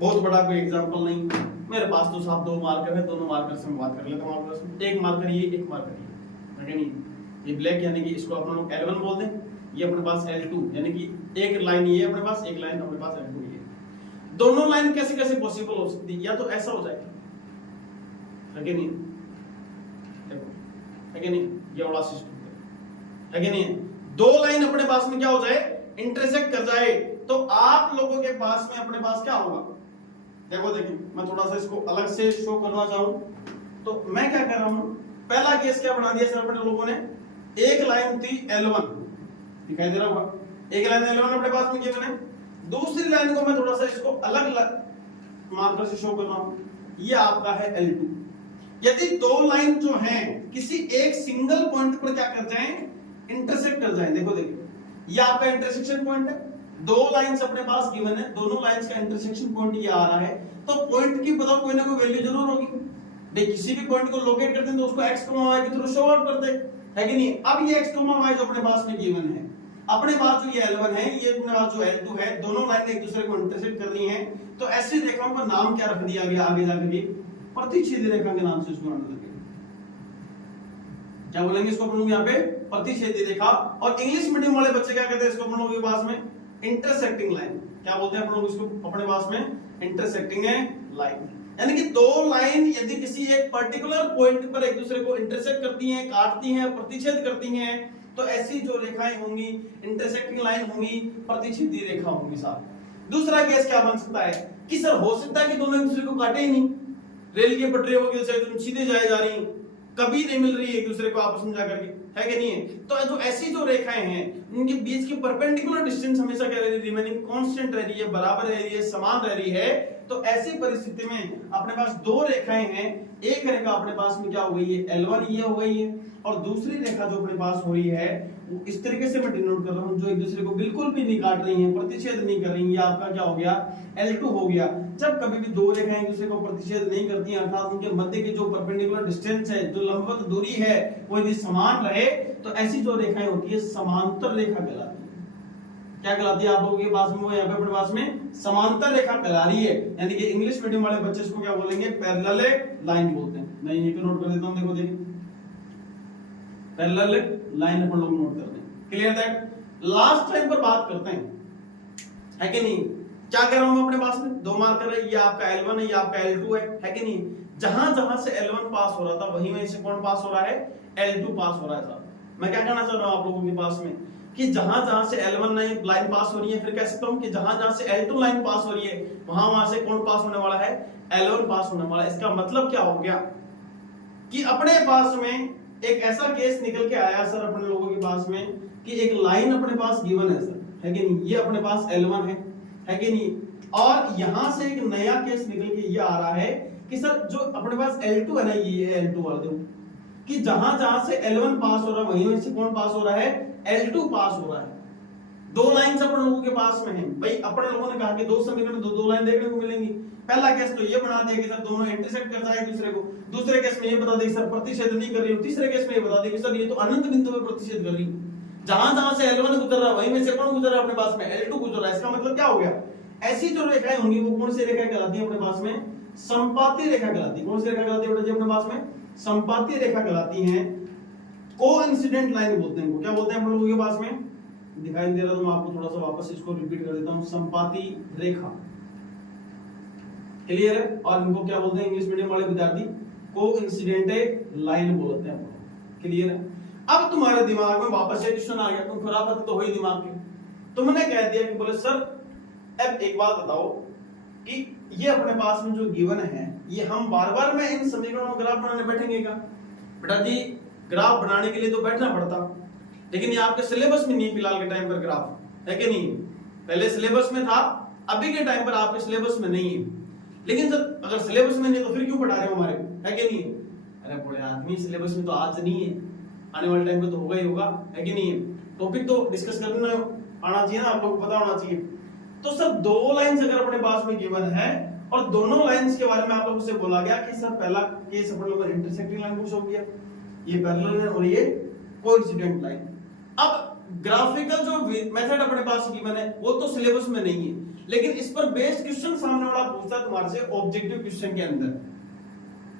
बहुत बड़ा कोई एग्जांपल नहीं मेरे पास, तो साहब दो मार्कर है, दोनों मार्कर से मैं बात कर लेता हूं। एक मार्कर ये, एक मार्कर ये, है नहीं, ये ब्लैक यानी कि इसको अपन लोग L1 बोल दें, ये अपने पास L2 यानी कि एक लाइन ये अपने पास, एक लाइन अपने पास L2 ये। दोनों लाइन कैसे कैसे पॉसिबल हो सकती है, या तो ऐसा हो जाए, है कि नहीं, देखो है कि नहीं, ये वाला सिस्टम है कि नहीं, दो लाइन अपने पास में क्या हो जाए, इंटरसेक्ट कर जाए, तो आप लोगों के पास में अपने पास क्या होगा। देखो देखिए, मैं थोड़ा सा इसको अलग से शो करना चाहूं तो मैं क्या कर रहा हूं, पहला केस क्या बना दिया सर अपने लोगों ने, एक लाइन थी L1, दिखाई दे रहा होगा, एक लाइन L1 अपने पास में गिवन है, दूसरी लाइन को मैं थोड़ा सा इसको अलग मार्कर से शो कर रहा हूं, ये आपका है L2। यदि दो लाइन जो हैं किसी एक सिंगल पॉइंट पर क्या कर जाएं, इंटरसेक्ट कर जाएं, देखो देखिए ये आपका इंटरसेक्शन पॉइंट है, दो लाइंस अपने पास गिवन है, दोनों लाइंस का इंटरसेक्शन पॉइंट ये आ रहा है, तो पॉइंट की बताओ कोई ना कोई वैल्यू जरूर होगी भाई, किसी भी पॉइंट को लोकेट करते हैं तो उसको x, y के थ्रू शो आउट करते हैं, है कि नहीं। अब ये x, y जो अपने पास में गिवन है, अपने पास जो ये L1 है, ये अपने पास जो L2 है, दोनों लाइन एक दूसरे को इंटरसेक्ट कर रही हैं, तो ऐसी रेखाओं का नाम क्या रख दिया गया आगे जाकर के, प्रतिच्छेदी रेखा के नाम से इसको नाम लगे, क्या बोलेंगे इसको अपन लोग यहाँ पे, प्रतिच्छेदी रेखा। और इंग्लिश मीडियम वाले बच्चे क्या कहते हैं इसको अपन लोगों के पास में, इंटरसेक्टिंग लाइन, क्या बोलते हैं अपन लोग इसको अपने पास में, इंटरसेक्टिंग लाइन। यानी कि दो लाइन यदि किसी एक पर्टिकुलर पॉइंट पर एक दूसरे को इंटरसेक्ट करती हैं, काटती हैं, प्रतिच्छेद करती हैं, तो ऐसी जो रेखाएं होंगी इंटरसेक्टिंग लाइन होंगी, प्रतिच्छेदी रेखा होंगी साहब। दूसरा केस क्या बन सकता है कि सर हो सकता है कि दोनों एक दूसरे को काटे ही नहीं, रेल की पटरियों के साथ सीधे जाए जा रही, कभी नहीं मिल रही है एक दूसरे को आपस में जाकर के, है कि नहीं है। तो जो ऐसी जो रेखाएं हैं उनके बीच की परपेंडिकुलर डिस्टेंस हमेशा क्या रह रही है, रिमेनिंग कांस्टेंट रह रही है, बराबर रह रही है, समान रह रही है। तो ऐसी परिस्थिति में अपने पास दो रेखाएं हैं, एक रेखा अपने पास में क्या हो गई है, L1 ये हो गई है, और दूसरी रेखा जो अपने पास हो रही है वो इस तरीके से मैं डिनोट कर रहा हूं, जो एक दूसरे को बिल्कुल भी नहीं काट रही हैं, प्रतिच्छेद नहीं कर रही, ये आपका क्या हो गया, L2 हो गया। जब कभी भी दो रेखाएं एक दूसरे को प्रतिच्छेद नहीं करती हैं, अर्थात उनके मध्य की जो परपेंडिकुलर डिस्टेंस है, जो लंबवत दूरी है, वो यदि समान रहे, तो ऐसी जो रेखाएं होती है समांतर रेखा कहलाती है। क्या कहलाती है आप लोगों के पास में, वो यहाँ पे अपने पास में समांतर रेखा कहला रही है। यानी कि इंग्लिश मीडियम वाले बच्चे इसको क्या बोलेंगे, पैरेलल लाइन बोलते हैं। मैं ये को नोट कर देता हूं, देखो देखिए पैरेलल लाइन अपन लोग नोट करते हैं, क्लियर दैट। लास्ट टाइम पर बात करते हैं, है कि नहीं। क्या कर रहा हूं मैं अपने पास में, दो मार्कर है, ये आपका L1 है, ये आपका L2 है कि नहीं। जहां जहां से L1 पास हो रहा था वहीं वहीं से कौन पास हो रहा है, L2 पास हो रहा है साहब। मैं क्या कहना चाह रहा हूं आप लोगों के पास में कि जहां जहां से L1 लाइन पास हो रही है, फिर कह सकता हूं कि जहां जहां से L2 लाइन पास हो रही है वहां वहां से कौन पास होने वाला है, L1 पास होने वाला है। इसका मतलब क्या हो गया कि अपने पास में एक ऐसा केस निकल के आया सर अपने लोगों के पास में कि एक लाइन अपने पास गिवन है सर, है कि नहीं। ये अपने पास L1 है कि नहीं। और यहां से एक नया केस निकल के ये आ रहा है कि सर जो अपने पास L2 है ना, ये L2 वाला देखो कि जहां जहां से L1 पास हो रहा है वहीं से कौन पास हो रहा है, L2 पास हो रहा है। दो लाइंस अपन लोगों के पास में है भाई। अपन लोगों ने कहा कि दो समीकरण में दो लाइन देखने को मिलेंगी। पहला केस तो ये बना दिया कि सर दोनों इंटरसेक्ट कर जाए दूसरे को। दूसरे केस में ये बता दें सर प्रतिच्छेद नहीं कर रही हूं। तीसरे केस में ये बता दें कि सर ये तो अनंत बिंदु में प्रतिच्छेद कर रही है। जहां जहां से L1 गुजर रहा है वहीं में से कौन गुजर रहा है अपने पास में, L2 गुजर रहा है। इसका मतलब क्या हो गया, ऐसी जो रेखाएं होंगी वो कौन सी रेखा कहलाती है अपने पास में, संपाती रेखा कहलाती है। कौन सी रेखा कहलाती है बेटा जी अपने पास में, संपाती रेखा कहलाती है। कोइंसिडेंट लाइन बोलते हैं इनको। क्या बोलते हैं हम लोगों के पास में, दिखाई दे रहा तो मैं आपको थोड़ा सा वापस इसको रिपीट कर देता हूं, संपाती रेखा, क्लियर है। और इनको क्या बोलते हैं इंग्लिश मीडियम वाले विद्यार्थी, कोइंसिडेंट लाइन बोलते हैं, क्लियर है। अब तुम्हारे दिमाग में वापस एक क्वेश्चन आ गया, तुम खुराफात तो हो ही दिमाग के। तुमने कह दिया कि बोले सर अब एक बात बताओ कि ये अपने पास में जो गिवन है ये हम बार बार में इन समीकरणों का ग्राफ बनाने बैठेंगे क्या। बेटा जी ग्राफ बनाने के लिए तो बैठना पड़ता, लेकिन ये आपके सिलेबस में नहीं फिलहाल के टाइम पर ग्राफ, है कि नहीं। पहले सिलेबस में था, अभी के टाइम पर आपके सिलेबस में नहीं है। लेकिन सर अगर सिलेबस में नहीं तो फिर क्यों पढ़ा रहे हो हमारे, है कि नहीं? अरे बड़े आदमी, सिलेबस में तो आज नहीं है, आने वाले टाइम पे तो होगा ही होगा, है कि नहीं? टॉपिक तो डिस्कस करना आना चाहिए ना, आप लोगों को पता होना चाहिए। तो सर दो लाइंस अगर अपने पास में गिवन है और दोनों लाइंस के बारे में आप लोगों से बोला गया कि सर पहला केस अपने लोगों ने इंटरसेक्टिंग लाइन पूछ हो गया, ये पैरेलल है और ये कोइंसिडेंट लाइन। अब ग्राफिकल जो मेथड अपने पास गिवन है वो तो सिलेबस में नहीं है, लेकिन इस पर बेस्ड क्वेश्चन सामने वाला पूछता है तुम्हारे से ऑब्जेक्टिव क्वेश्चन के अंदर,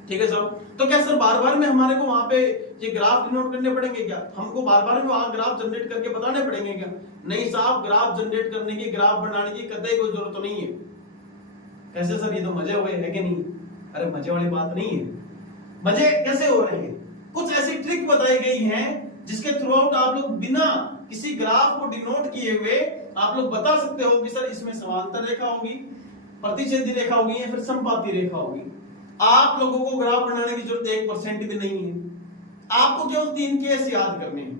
ठीक है सर? तो क्या सर बार बार में हमारे को वहां पे ये ग्राफ डिनोट करने पड़ेंगे क्या? हमको बार बार में वहां ग्राफ जनरेट करके बताने पड़ेंगे क्या? नहीं साहब, ग्राफ जनरेट करने की, ग्राफ बनाने की कतई कोई जरूरत तो नहीं है। कैसे सर, ये तो मजे हो गए, है कि नहीं? अरे मजे वाली बात नहीं है। मजे कैसे हो रहे हैं? कुछ ऐसी ट्रिक बताई गई है जिसके थ्रू आउट आप लोग बिना किसी ग्राफ को डिनोट किए हुए आप लोग बता सकते हो कि सर इसमें समांतर रेखा होगी, प्रतिच्छेदी रेखा होगी या फिर समपाती रेखा होगी। आप लोगों को ग्राफ बनाने की जरूरत 1% भी नहीं है। आपको केवल 3 केस याद करने हैं,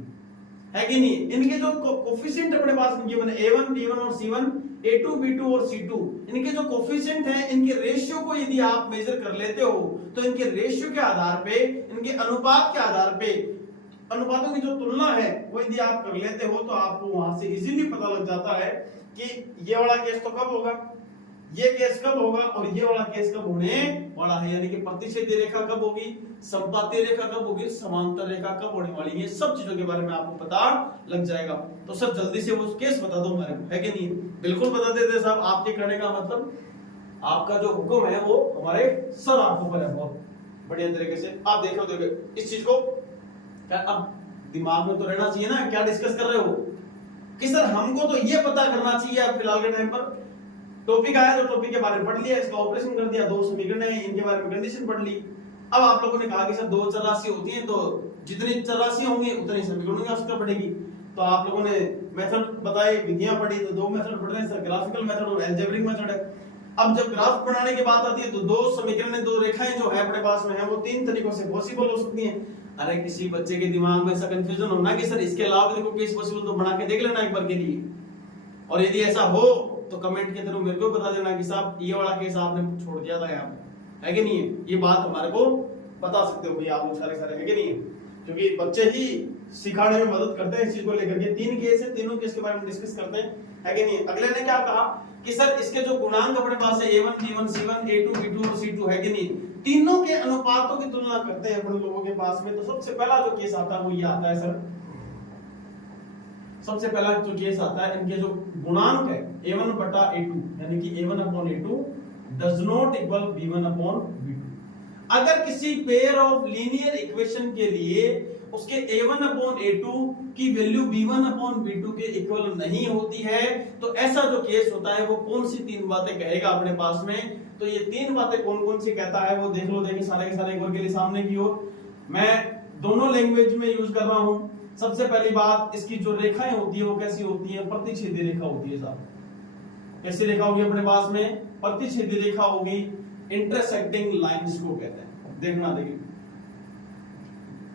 है कि नहीं? इनके जो कोफिशिएंट अपने पास गिवन है A1, B1 और C1, A2, B2 और C2, इनके जो कोफिशिएंट हैं, इनके रेशियो को यदि आप मेजर कर लेते हो तो इनके रेशियो के आधार पे, इनके अनुपात के आधार पे, अनुपातों की जो तुलना है वो यदि आप कर लेते हो तो आपको वहां से इजीली पता लग जाता है कि ये वाला केस तो कब होगा, ये केस कब होगा और ये वाला केस कब होने वाला है। यानी कि प्रतिच्छेदी रेखा कब होगी, समपाती रेखा कब होगी, समांतर रेखा कब होने वाली है, ये सब चीजों के बारे में आपको पता लग जाएगा। तो सर जल्दी से वो केस बता दो हमारे को, है कि नहीं? बिल्कुल बता देते साहब। आपके कहने का मतलब, आपका जो हुक्म है वो हमारे सर आंखों पर है, बहुत बढ़िया तरीके से। आप देखो इस चीज को अब दिमाग में तो रहना चाहिए ना, क्या डिस्कस कर रहे हो कि सर हमको तो ये पता करना चाहिए। अब फिलहाल के टाइम पर टॉपिक आया तो टॉपिक के बारे में पढ़ लिया, इसका ऑपरेशन कर दिया, 2 समीकरण है इनके बारे में कंडीशन पढ़ ली। अब आप लोगों ने कहा कि सर 2 चरराशि होती हैं तो जितनी चरराशि होंगी उतनी समीकरणों की आवश्यकता पड़ेगी। तो आप लोगों ने मेथड बताए, विधियां पढ़ी, तो 2 मेथड पढ़ रहे हैं सर, ग्राफिकल मेथड और अलजेब्रिक मेथड है। अब जब ग्राफ बनाने की बात आती है तो 2 समीकरण, 2 रेखाएं जो है अपने पास में है वो 3 तरीकों से पॉसिबल हो सकती हैं। अरे किसी बच्चे के दिमाग में ऐसा कंफ्यूजन होना कि सर इसके अलावा देखो केस पॉसिबल, तो बना के देख लेना एक बार के लिए, और यदि ऐसा हो तो कमेंट के थ्रू मेरे को बता देना कि साहब ये वाला केस आपने छोड़ दिया था यहाँ पे, है कि नहीं है? ये बात हमारे को बता सकते हो भैया आप लोग सारे, है कि नहीं है? क्योंकि बच्चे ही सिखाने में मदद करते हैं इस चीज को लेकर के। 3 केस है, तीनों केस के बारे में डिस्कस करते हैं, है कि नहीं? अगले ने क्या कहा कि सर इसके जो गुणांक अपने पास है A1, B1, C1, A2, B2 और C2, है कि नहीं? तीनों के अनुपातों की तुलना करते हैं अपने लोगों के पास में। तो सबसे पहला जो केस आता है वो ये आता है सर, सबसे पहला जो केस आता है, इनके जो गुणांक है A1 बटा A2, यानी कि A1 upon A2 does not equal B1 upon B2। अगर किसी पेयर ऑफ लीनियर इक्वेशन के लिए उसके A1 अपॉन A2 की वैल्यू B1 अपॉन B2 के इक्वल नहीं होती है तो ऐसा जो केस होता है वो कौन सी 3 बातें कहेगा अपने पास में? तो ये 3 बातें कौन कौन सी कहता है वो देख लो। देखिए सारे के सारे एक बार के लिए सामने की ओर, मैं दोनों लैंग्वेज में यूज कर रहा हूं। सबसे पहली बात, इसकी जो रेखाएं होती है वो कैसी होती है? प्रतिच्छेदी रेखा होती है साहब। कैसी रेखा होगी अपने पास में? प्रतिच्छेदी रेखा होगी, इंटरसेक्टिंग लाइन जिसको कहते हैं। देखना, देखिए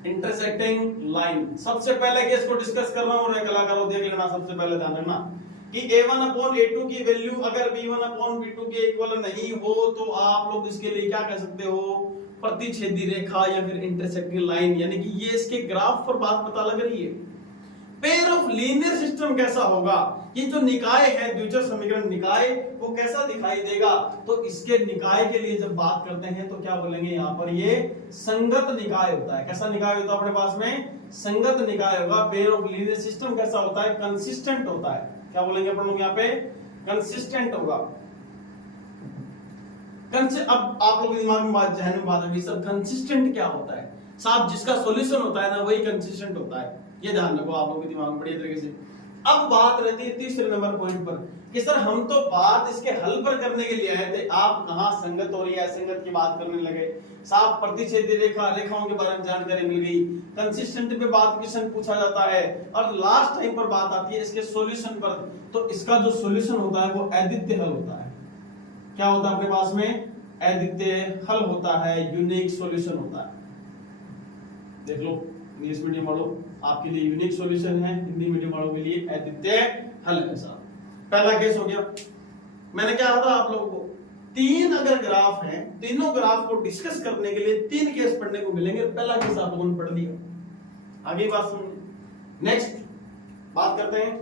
इंटरसेक्टिंग लाइन। सबसे पहले केस को डिस्कस कर रहा हूं, कलाकारों देख लेना, सबसे पहले ध्यान रखना कि A1 अपॉन A2 की वैल्यू अगर B1 अपॉन B2 के इक्वल नहीं हो तो आप लोग इसके लिए क्या कह सकते हो? प्रतिच्छेदी रेखा या फिर इंटरसेक्टिंग लाइन, यानी कि ये इसके ग्राफ पर बात पता लग रही है। पेयर ऑफ लीनियर सिस्टम कैसा होगा? ये जो निकाय है, द्विचर समीकरण निकाय, वो कैसा दिखाई देगा? तो इसके निकाय के लिए जब बात करते हैं तो क्या बोलेंगे यहाँ पर? ये संगत निकाय होता है। कैसा निकाय होता है अपने पास में? संगत निकाय होगा। पेयर ऑफ लीनियर सिस्टम कैसा होता है? कंसिस्टेंट होता है। क्या बोलेंगे अपन लोग यहाँ पे? कंसिस्टेंट होगा। अब आप लोग के दिमाग में बात, जहन में बात होगी, सर कंसिस्टेंट क्या होता है? साहब जिसका सॉल्यूशन होता है ना वही कंसिस्टेंट होता है। ये ध्यान रखो आप लोगों के दिमाग में बढ़िया तरीके से। अब बात रहती है तीसरे नंबर पॉइंट पर कि सर हम तो बात इसके हल पर करने के लिए आए थे, आप कहां संगत और या असंगत की बात करने लगे? साहब प्रतिच्छेदी रेखा, रेखाओं के बारे में जानकारी मिल गई, कंसिस्टेंट पे बात क्वेश्चन पूछा जाता है, और लास्ट टाइम पर बात आती है इसके सॉल्यूशन पर। तो इसका जो सॉल्यूशन होता है वो अद्वितीय हल होता है। क्या होता है अपने पास में? अद्वितीय हल होता है, यूनिक सॉल्यूशन होता है। देख लो इंग्लिश मीडियम वालों आपके लिए यूनिक सॉल्यूशन है, हिंदी मीडियम वालों के लिए अद्वितीय हल है साहब। पहला केस हो गया। मैंने क्या कहा था आप लोगों को तीन अगर ग्राफ हैं, तीनों ग्राफ को डिस्कस करने के लिए तीन केस पढ़ने को मिलेंगे। पहला केस आप लोगों ने पढ़ लिया, आगे बात सुनिए। नेक्स्ट बात करते हैं,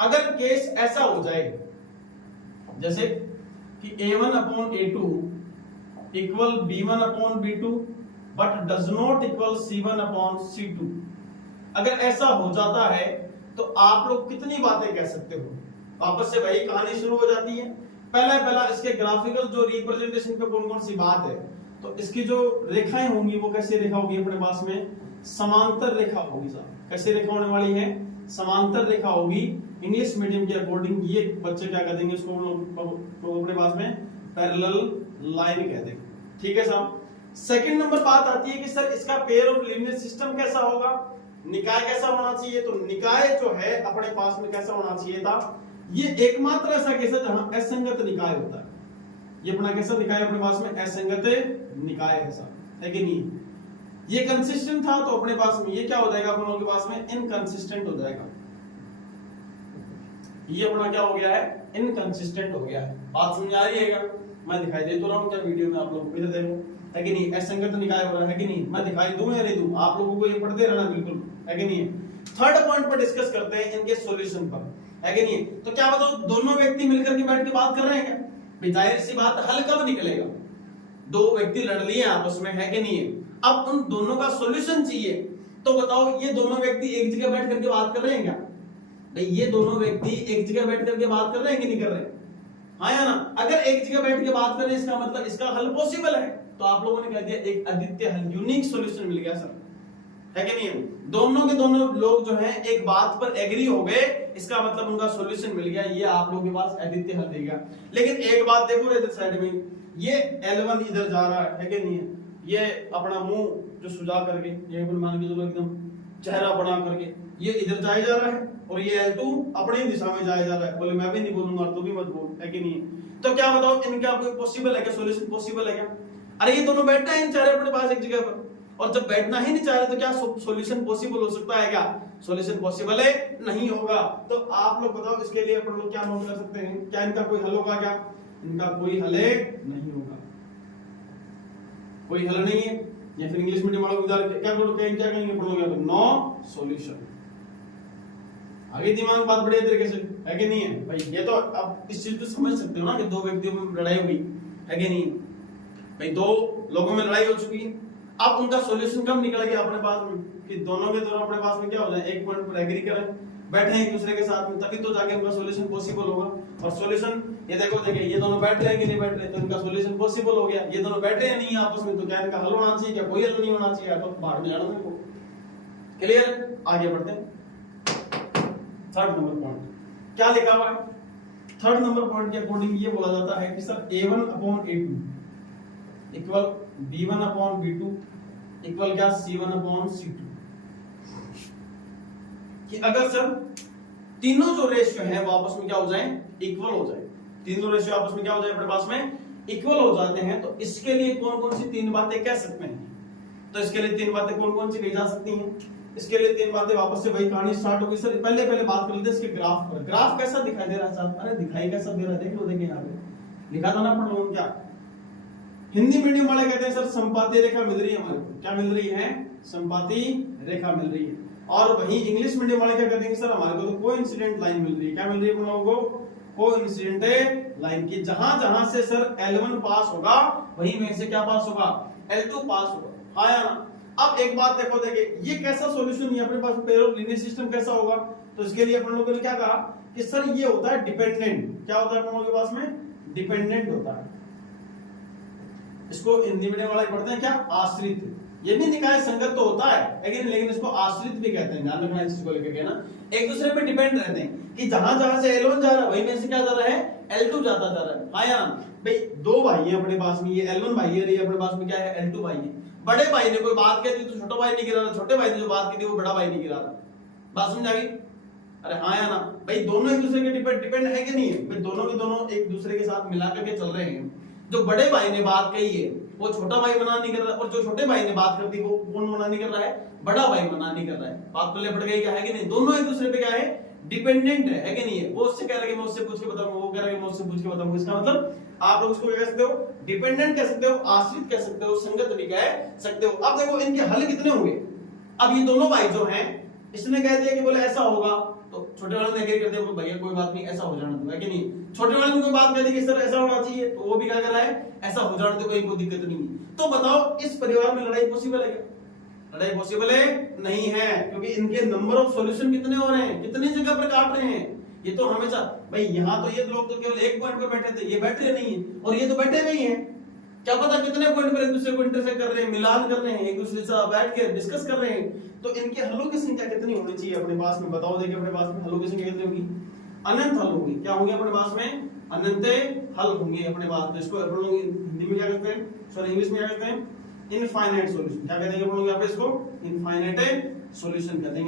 अगर केस ऐसा हो जाए जैसे कि a1 upon a2 equal b1 upon b2 but does not equal c1 upon c2, अगर ऐसा हो जाता है तो आप लोग कितनी बातें कह सकते हो? वापस से वही कहानी शुरू हो जाती है। पहला इसके ग्राफिकल जो रिप्रेजेंटेशन पे कौन कौन सी बात है, तो इसकी जो रेखाएं होंगी वो कैसे रेखा होगी अपने पास में? समांतर रेखा होगी साहब। कैसे रेखा होने वाली है? समांतर रेखा होगी। इंग्लिश मीडियम के अकॉर्डिंग ये बच्चे क्या कह देंगे इसको, तो अपने पास में पैरेलल लाइन कह देंगे। ठीक है साहब। सेकंड नंबर बात आती है कि सर इसका पेयर ऑफ लीनियर सिस्टम कैसा होगा, निकाय कैसा होना चाहिए? तो निकाय जो है अपने पास में कैसा होना चाहिए था? ये एकमात्र ऐसा केस है जहां असंगत निकाय होता है। ये अपना कैसा निकाय अपने पास में? असंगत निकाय है साहब, है कि नहीं? ये कंसिस्टेंट था तो अपने पास में ये क्या हो जाएगा अपन लोगों के पास में? इनकंसिस्टेंट हो जाएगा। ये अपना क्या हो गया है? इनकंसिस्टेंट हो गया है। बात समझ आ रही है क्या? मैं दिखाई दे तो रहा हूं क्या वीडियो में आप लोगों को? इधर देखो, है कि नहीं? असंगत निकाय हो रहा है कि नहीं? मैं दिखाई दूं या नहीं दूं? आप लोगों को ये पढ़ते रहना बिल्कुल, है कि नहीं? थर्ड पॉइंट पर डिस्कस करते हैं इनके सॉल्यूशन पर, है कि नहीं? तो क्या बताओ, दोनों व्यक्ति मिलकर के बैठ के बात कर रहे हैं क्या? जाहिर सी बात, हल कब निकलेगा? दो व्यक्ति लड़ लिए आपस में, है कि नहीं? अब उन दोनों का सॉल्यूशन चाहिए, तो बताओ ये दोनों व्यक्ति एक जगह बैठ करके बात कर रहे हैं क्या? भाई ये दोनों व्यक्ति एक जगह बैठ करके बात कर रहे हैं कि नहीं कर रहे? हाँ या ना? अगर एक जगह बैठ के बात कर रहे हैं इसका मतलब इसका हल पॉसिबल है। तो आप लोगों ने कह दिया एक अद्वितीय हल, यूनिक सॉल्यूशन मिल गया सर, है कि नहीं? दोनों के दोनों लोग जो हैं एक बात पर एग्री हो गए, इसका मतलब उनका सॉल्यूशन मिल गया। ये आप लोगों के पास अद्वितीय हल देगा। लेकिन एक बात देखो इधर साइड में, ये L1 इधर जा रहा है कि नहीं? ये अपना मुंह जो सुजा करके, ये मान के चलो एकदम चेहरा बना करके ये इधर जाए जा रहा है, और ये L2 अपनी दिशा में जाए जा रहा है। बोले मैं भी नहीं बोलूंगा तो भी मत बोल, है कि नहीं? तो क्या बताओ इनका कोई पॉसिबल है क्या? सॉल्यूशन पॉसिबल है क्या? अरे ये दोनों बैठना ही नहीं चाह रहे अपने पास एक जगह पर, और जब बैठना ही नहीं चाह रहे तो क्या सॉल्यूशन पॉसिबल हो सकता है क्या? सॉल्यूशन पॉसिबल है नहीं होगा। तो आप लोग बताओ इसके लिए अपन लोग क्या नोट कर सकते हैं? क्या इनका कोई हल होगा क्या? इनका कोई हल नहीं होगा, कोई हल नहीं है। या फिर इंग्लिश मीडियम वालों क्या कहेंगे अपन लोग? No solution. आगे दिमाग में बात बढ़िया तरीके से, है कि नहीं है? भाई ये तो अब इस चीज को समझ सकते हो ना कि दो व्यक्तियों में लड़ाई हुई, है कि नहीं? भाई दो लोगों में लड़ाई हो चुकी है, अब उनका सॉल्यूशन कब निकल गया अपने पास में? कि दोनों के दोनों अपने पास में क्या हो जाए, एक पॉइंट पर एग्री करें, बैठे एक दूसरे के साथ में, तभी तो जाके उनका सॉल्यूशन पॉसिबल होगा। और सॉल्यूशन ये देखिए ये दोनों बैठ रहे हैं कि नहीं बैठ रहे, तो इनका सॉल्यूशन पॉसिबल हो गया। ये दोनों बैठे हैं नहीं आपस में, तो क्या इनका हल होना चाहिए क्या? कोई हल नहीं होना चाहिए। तो बाहर में जाना मेरे को, क्लियर? आगे बढ़ते हैं। थर्ड नंबर पॉइंट क्या लिखा हुआ है? थर्ड नंबर पॉइंट के अकॉर्डिंग ये बोला जाता है कि sir A1 upon A2 equal B1 upon B2 equal क्या? C1 upon C2। कि अगर सर तीनों जो रेशियो है वो आपस में क्या हो जाए? इक्वल हो जाए। तीनों रेशियो आपस में क्या हो जाए अपने पास में? इक्वल हो जाते हैं। तो इसके लिए कौन कौन सी तीन बातें कह सकते हैं? तो इसके लिए तीन बातें कौन कौन सी कही जा सकती हैं? इसके लिए तीन बातें, वापस से वही कहानी स्टार्ट होगी। सर पहले बात कर लेते हैं इसके ग्राफ पर। ग्राफ कैसा दिखाई दे रहा है साहब? अरे दिखाई कैसा दे रहा है, देख लो, देखिए यहाँ पे लिखा था ना अपन लोगों क्या? हिंदी मीडियम वाले कहते हैं सर संपाती रेखा मिल रही है हमारे को। क्या मिल रही है? संपाती रेखा मिल रही है। और वही इंग्लिश मीडियम वाले क्या कहते हैं सर हमारे को तो कोइंसिडेंट लाइन मिल रही है। क्या मिल रही है अपन लोगों को? कोइंसिडेंट लाइन की जहां जहां से सर L1 पास होगा वहीं में से क्या पास होगा? L2 पास होगा। हाँ या ना? अब एक बात देखो, देखिए ये कैसा सॉल्यूशन है अपने पास? पेयर ऑफ लीनियर सिस्टम कैसा होगा? तो इसके लिए अपन लोगों ने क्या कहा कि सर ये होता है डिपेंडेंट। क्या होता है अपन लोगों के पास में? डिपेंडेंट होता है। इसको हिंदी मीडियम वाले पढ़ते हैं क्या? आश्रित। ये भी निकाय संगत तो होता है लेकिन इसको आश्रित भी कहते हैं। ध्यान रखना इस चीज को लेकर के ना, एक दूसरे पे डिपेंड रहते हैं कि जहां जहां से L1 जा रहा है वहीं में से क्या जा रहा है? L2 जाता जा रहा है। हाँ या भाई दो भाई हैं अपने पास में, ये L1 भाई है, ये अपने पास में क्या है? L2 भाई है। बड़े भाई ने कोई बात कह दी तो छोटा भाई नहीं गिरा रहा, छोटे भाई ने जो बात की थी वो बड़ा भाई नहीं गिरा रहा। बात समझ आ गई? अरे हाँ या ना? भाई दोनों एक दूसरे के डिपेंड है कि नहीं है? भाई दोनों के दोनों एक दूसरे के साथ मिला करके चल रहे हैं। जो बड़े भाई ने बात कही है वो छोटा भाई मना नहीं कर रहा, और जो छोटे भाई ने बात कर दी वो कौन मना नहीं कर रहा है? बड़ा भाई मना नहीं कर रहा है। बात पल्ले पड़ गई क्या? है कि नहीं? दोनों एक दूसरे पे क्या है? डिपेंडेंट है कि नहीं है? वो उससे कह रहा है कि मैं उससे पूछ के बताऊंगा, वो कह रहा है कि मैं उससे पूछ के बताऊंगा। इसका मतलब आप लोग उसको क्या कह सकते हो? डिपेंडेंट कह सकते हो, आश्रित कह सकते हो, संगत भी कह सकते हो। अब देखो इनके हल कितने होंगे। अब ये दोनों भाई जो हैं, इसने कह दिया कि बोले ऐसा होगा, तो छोटे वाले ने एग्री कर दिया भैया कोई बात नहीं ऐसा हो जाने दो, है कि नहीं? छोटे वाले ने कोई बात कह दी कि सर ऐसा होना चाहिए, तो वो भी क्या कर रहा है? ऐसा हो जाने दो, कोई दिक्कत नहीं है। तो बताओ इस परिवार में लड़ाई पॉसिबल है क्या? लड़ाई पॉसिबल है? नहीं है, क्योंकि इनके नंबर ऑफ सॉल्यूशन कितने हो रहे हैं, कितनी जगह पर काट रहे हैं। ये तो हमेशा भाई यहाँ तो ये लोग तो केवल एक पॉइंट पर बैठे थे, ये बैठे नहीं है, और ये तो बैठे हुए ही हैं। क्या पता कितने पॉइंट पर एक दूसरे को इंटरसेक्ट कर रहे हैं, मिलान कर रहे हैं, एक दूसरे से बैठ के डिस्कस कर रहे हैं। तो इनके हलों की संख्या कितनी होनी चाहिए अपने पास में? बताओ। देखिए अपने पास में हलों की संख्या कितनी होगी? अनंत हल होंगे। क्या होंगे अपने पास में? अनंत हल होंगे अपने पास में। इसको अपन लोग हिंदी में क्या कहते हैं, सॉरी इंग्लिश में क्या कहते हैं? Infinite solution. क्या कहते हैं अपन लोग यहाँ पे इसको? इनफाइनाइट सॉल्यूशन कहते हैं।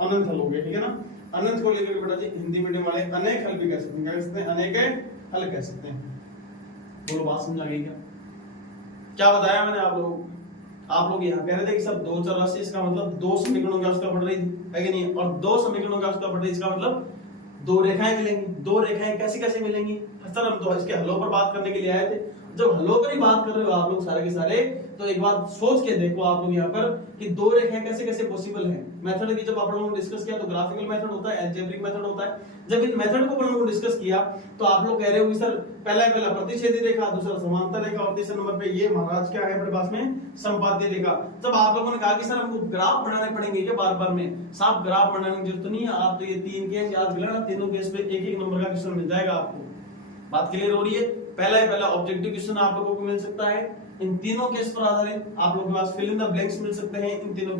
अनंत हल हो गए, ठीक है ना? अनंत को लेकर बेटा जी हिंदी मीडियम वाले अनेक हल भी कह सकते हैं। क्या कह सकते हैं? अनेक हल कह सकते हैं। बोलो बात समझ आ गई क्या? क्या बताया मैंने आप लोगों को? आप लोग यहाँ कह रहे थे कि सब दो चर राशि, इसका मतलब दो समीकरणों की आवश्यकता पड़ रही थी, है कि नहीं? और दो समीकरणों की आवश्यकता पड़ रही, इसका मतलब दो रेखाएं मिलेंगी। दो रेखाएं कैसे कैसे मिलेंगी? सर हम तो इसके हलों पर बात करने के लिए आए थे। जब हलों पर ही बात कर रहे हो आप लोग सारे के सारे, तो एक बात सोच के देखो आप लोग यहाँ पर कि दो रेखाएं कैसे कैसे पॉसिबल है। मेथड की जब आप लोगों ने डिस्कस किया तो ग्राफिकल मेथड होता है, अलजेब्रिक मेथड होता है। जब इन मेथड को अपन लोगों ने डिस्कस किया तो आप लोग कह रहे हो कि सर पहला प्रतिच्छेदी रेखा, दूसरा समांतर रेखा, और तीसरे नंबर पे ये महाराज क्या है अपने पास में? संपाती रेखा। जब आप लोगों ने कहा कि सर हमको ग्राफ बनाने पड़ेंगे क्या बार बार में? साफ ग्राफ बनाने की जरूरत नहीं है, आप तो ये तीन केस याद कर लेना, तीनों केस पे एक एक नंबर का क्वेश्चन मिल जाएगा आपको। बात क्लियर हो रही है? पहला ऑब्जेक्टिव क्वेश्चन आप लोगों को मिल सकता है इन तीनों केस पर आधारित। आप लोगों के पास फिल इन द ब्लैंक्स मिल सकते हैं इन तीनों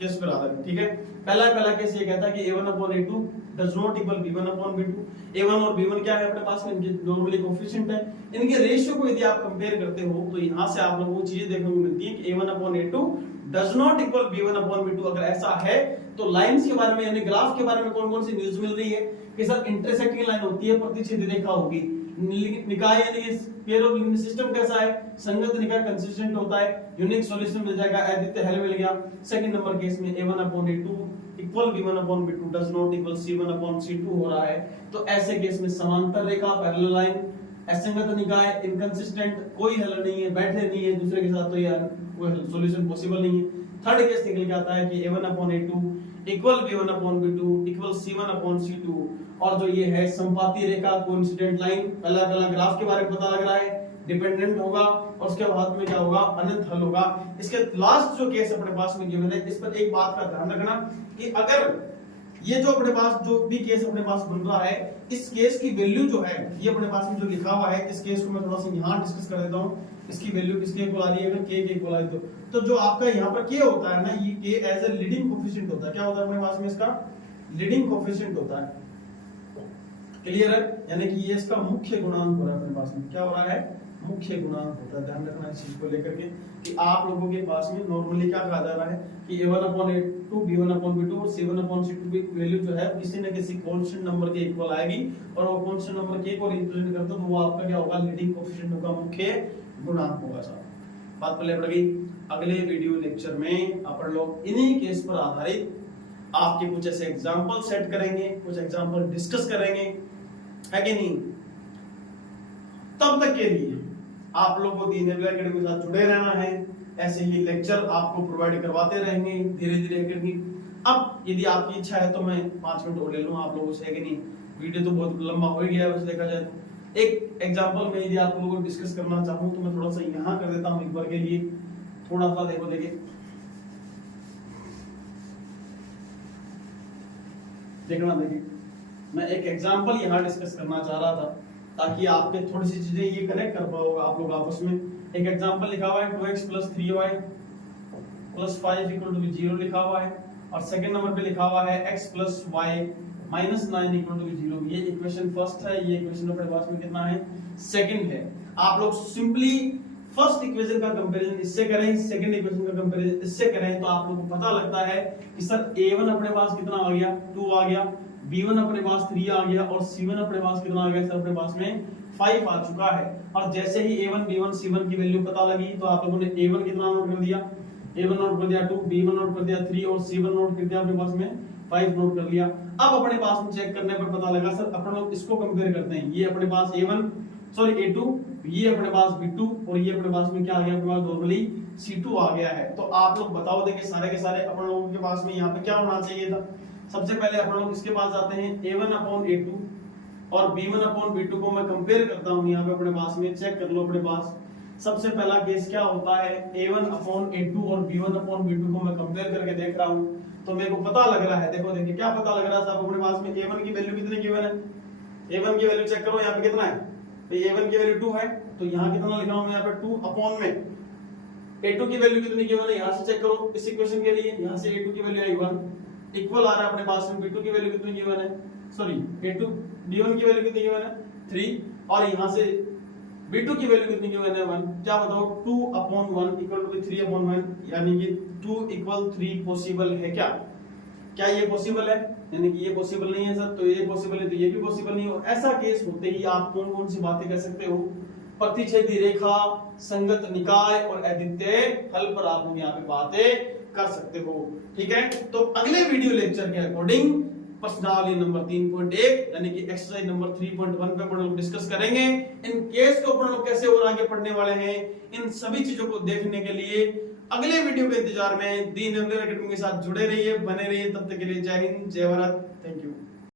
केस पर आधारित, ठीक है? पहला केस ये कहता है कि a1/a2 does not equal b1/b2। a1 और b1 क्या है अपने पास में? इनके नॉर्मली कोएफिशिएंट है। इनके रेशियो को यदि आप कंपेयर करते हो तो यहां से आप लोगों को चीजें देखने को मिलती है कि a1/a2 does not equal b1/b2। अगर ऐसा है तो लाइंस के बारे में यानी ग्राफ के बारे में कौन कौन सी न्यूज़ मिल रही है कि सर इंटरसेक्टिंग लाइन होती है, प्रतिच्छेदी रेखा होगी। निकाय यानी पेयर ऑफ लीनियर सिस्टम कैसा है? संगत निकाय कंसिस्टेंट होता है। यूनिक सॉल्यूशन मिल जाएगा, अद्वितीय हल मिल गया। सेकंड नंबर केस में a1/a2 equal b1/b2 does not equal c1/c2 हो रहा है। तो ऐसे केस में समांतर रेखा, पैरेलल लाइन, असंगत निकाय, इनकंसिस्टेंट, कोई हल नहीं है, बैठे नहीं है दूसरे के साथ, तो यार कोई सॉल्यूशन पॉसिबल नहीं है। थर्ड केस निकल के आता है कि a1/a2 equal b1/b2 equal c1/c2। और जो ये है संपाती रेखा, कोइंसिडेंट लाइन, पहला ग्राफ के बारे में पता लग रहा है, डिपेंडेंट होगा, और उसके बाद में क्या होगा? अनंत हल होगा। इसके लास्ट जो केस अपने पास में गिवन है, इस पर एक बात का ध्यान रखना कि अगर ये जो अपने पास जो भी केस अपने पास बन रहा है, इस केस की वैल्यू जो है, ये अपने पास में जो लिखा हुआ है, इस केस को मैं थोड़ा सा यहाँ डिस्कस कर देता हूँ। इसकी वैल्यू किसके इक्वल आ रही है? अगर k के इक्वल आ रही है तो जो आपका यहाँ पर k होता है ना, ये k as a leading coefficient होता है। क्या होता है अपने पास में? इसका लीडिंग कोएफिशिएंट होता है। क्लियर है? यानी कि ये इसका मुख्य गुणांक हो रहा है अपने पास में। क्या हो रहा है? मुख्य गुणांक होता है। ध्यान रखना इस चीज को लेकर के कि आप लोगों के पास में नॉर्मली क्या कहा जा रहा है कि a1/a2 b1/b2 और c1/c2 की वैल्यू जो है किसी न किसी कांस्टेंट नंबर के इक्वल आएगी, और वो कांस्टेंट नंबर के को रिप्रेजेंट करता है तो वो आपका क्या होगा? लीडिंग कोएफिशिएंट होगा, मुख्य गुणांक होगा। साहब बात पहले पड़ गई। अगले वीडियो लेक्चर में अपन लोग इन्हीं केस पर आधारित आपके कुछ ऐसे एग्जांपल सेट करेंगे, कुछ एग्जांपल डिस्कस करेंगे, है कि नहीं? तब तक के लिए आप लोगों को दीन एकेडमी के साथ जुड़े रहना है। ऐसे ही लेक्चर आपको प्रोवाइड करवाते रहेंगे धीरे धीरे करके। अब यदि आपकी इच्छा है तो मैं 5 मिनट और ले लूं आप लोगों से, है कि नहीं? वीडियो तो बहुत लंबा हो गया है वैसे देखा जाए तो। एक एग्जांपल में यदि आप लोगों को डिस्कस करना चाहूं तो मैं थोड़ा सा यहाँ कर देता हूँ एक बार के लिए। थोड़ा सा देखो, देखिए देखना, देखिए मैं एक एग्जांपल यहाँ डिस्कस करना चाह रहा था ताकि आपके थोड़ी सी चीजें ये कनेक्ट कर पाओगे आप लोग आपस में। एक एग्जांपल लिखा हुआ है 2x + 3y + 5 = 0 लिखा हुआ है, और सेकंड नंबर पे लिखा हुआ है x + y - 9 = 0। ये इक्वेशन फर्स्ट है, ये इक्वेशन अपने पास में कितना है? सेकंड है। आप लोग सिंपली फर्स्ट इक्वेशन का कंपैरिजन इससे करें, सेकंड इक्वेशन का कंपैरिजन इससे करें तो आपको पता लगता है कि सर a1 अपने पास कितना आ गया? 2 आ गया, b1 अपने पास 3 आ गया, और c1 अपने पास कितना आ गया? सर अपने पास में 5 आ चुका है। और जैसे ही a1 b1 c1 की वैल्यू पता लगी तो आप लोगों ने a1 कितना नोट कर दिया? a1 नोट कर दिया 2, b1 नोट कर दिया 3 और c1 नोट कर दिया अपने पास में 5 नोट कर लिया। अब अपने पास में चेक करने पर पता लगा सर अपन लोग इसको कंपेयर करते हैं, ये अपने पास A2, ये अपने पास B2 और ये अपने पास में क्या आ गया, अपने पास नॉर्मली C2 आ गया है। तो आप लोग बताओ, देखिए सारे के सारे अपन लोगों के पास में यहाँ पे क्या होना चाहिए था। सबसे पहले अपन लोग इसके पास जाते हैं A1/A2 और B1/B2 को मैं कंपेयर करता हूँ। यहाँ पे अपने पास में चेक कर लो, अपने पास सबसे पहला केस क्या होता है, A1/A2 और B1/B2 को मैं कंपेयर करके देख रहा हूँ तो मेरे को पता लग रहा है, देखो देखिए क्या पता लग रहा है साहब, अपने पास में A1 की वैल्यू कितनी गिवन है, A1 की वैल्यू चेक करो यहाँ पे कितना है, तो A1 की वैल्यू 2 है, तो यहाँ कितना लिखा हूँ मैं यहाँ पे 2 अपॉन में A2 की वैल्यू कितनी गिवन है, यहाँ से चेक करो इस इक्वेशन के लिए, यहाँ से A2 की वैल्यू आई 1 इक्वल आ रहा है अपने पास में B2 की वैल्यू कितनी गिवन है, सॉरी A2 B1 की वैल्यू कितनी गिवन है 3 और यहाँ से B2 की वैल्यू कितनी गिवन है 1, क्या बताओ 2/1 इक्वल टू 3/1, यानी कि 2 = 3 पॉसिबल है क्या, क्या ये पॉसिबल है, यानी कि ये पॉसिबल नहीं है सर, तो ये पॉसिबल है तो ये भी पॉसिबल नहीं है। और ऐसा केस होते ही आप कौन कौन सी बातें कर सकते हो, प्रतिच्छेदी रेखा, संगत निकाय और अद्वितीय हल पर आप लोग यहाँ पे बातें कर सकते हो। ठीक है, तो अगले वीडियो लेक्चर के अकॉर्डिंग प्रश्नावली नंबर 3.1 यानी कि एक्सरसाइज नंबर 3.1 पे अपन लोग डिस्कस करेंगे। इन केस को अपन लोग कैसे और आगे पढ़ने वाले हैं, इन सभी चीजों को देखने के लिए अगले वीडियो के इंतजार में दीन एकेडमी के साथ जुड़े रहिए, बने रहिए। तब तक के लिए जय हिंद, जय भारत, थैंक यू।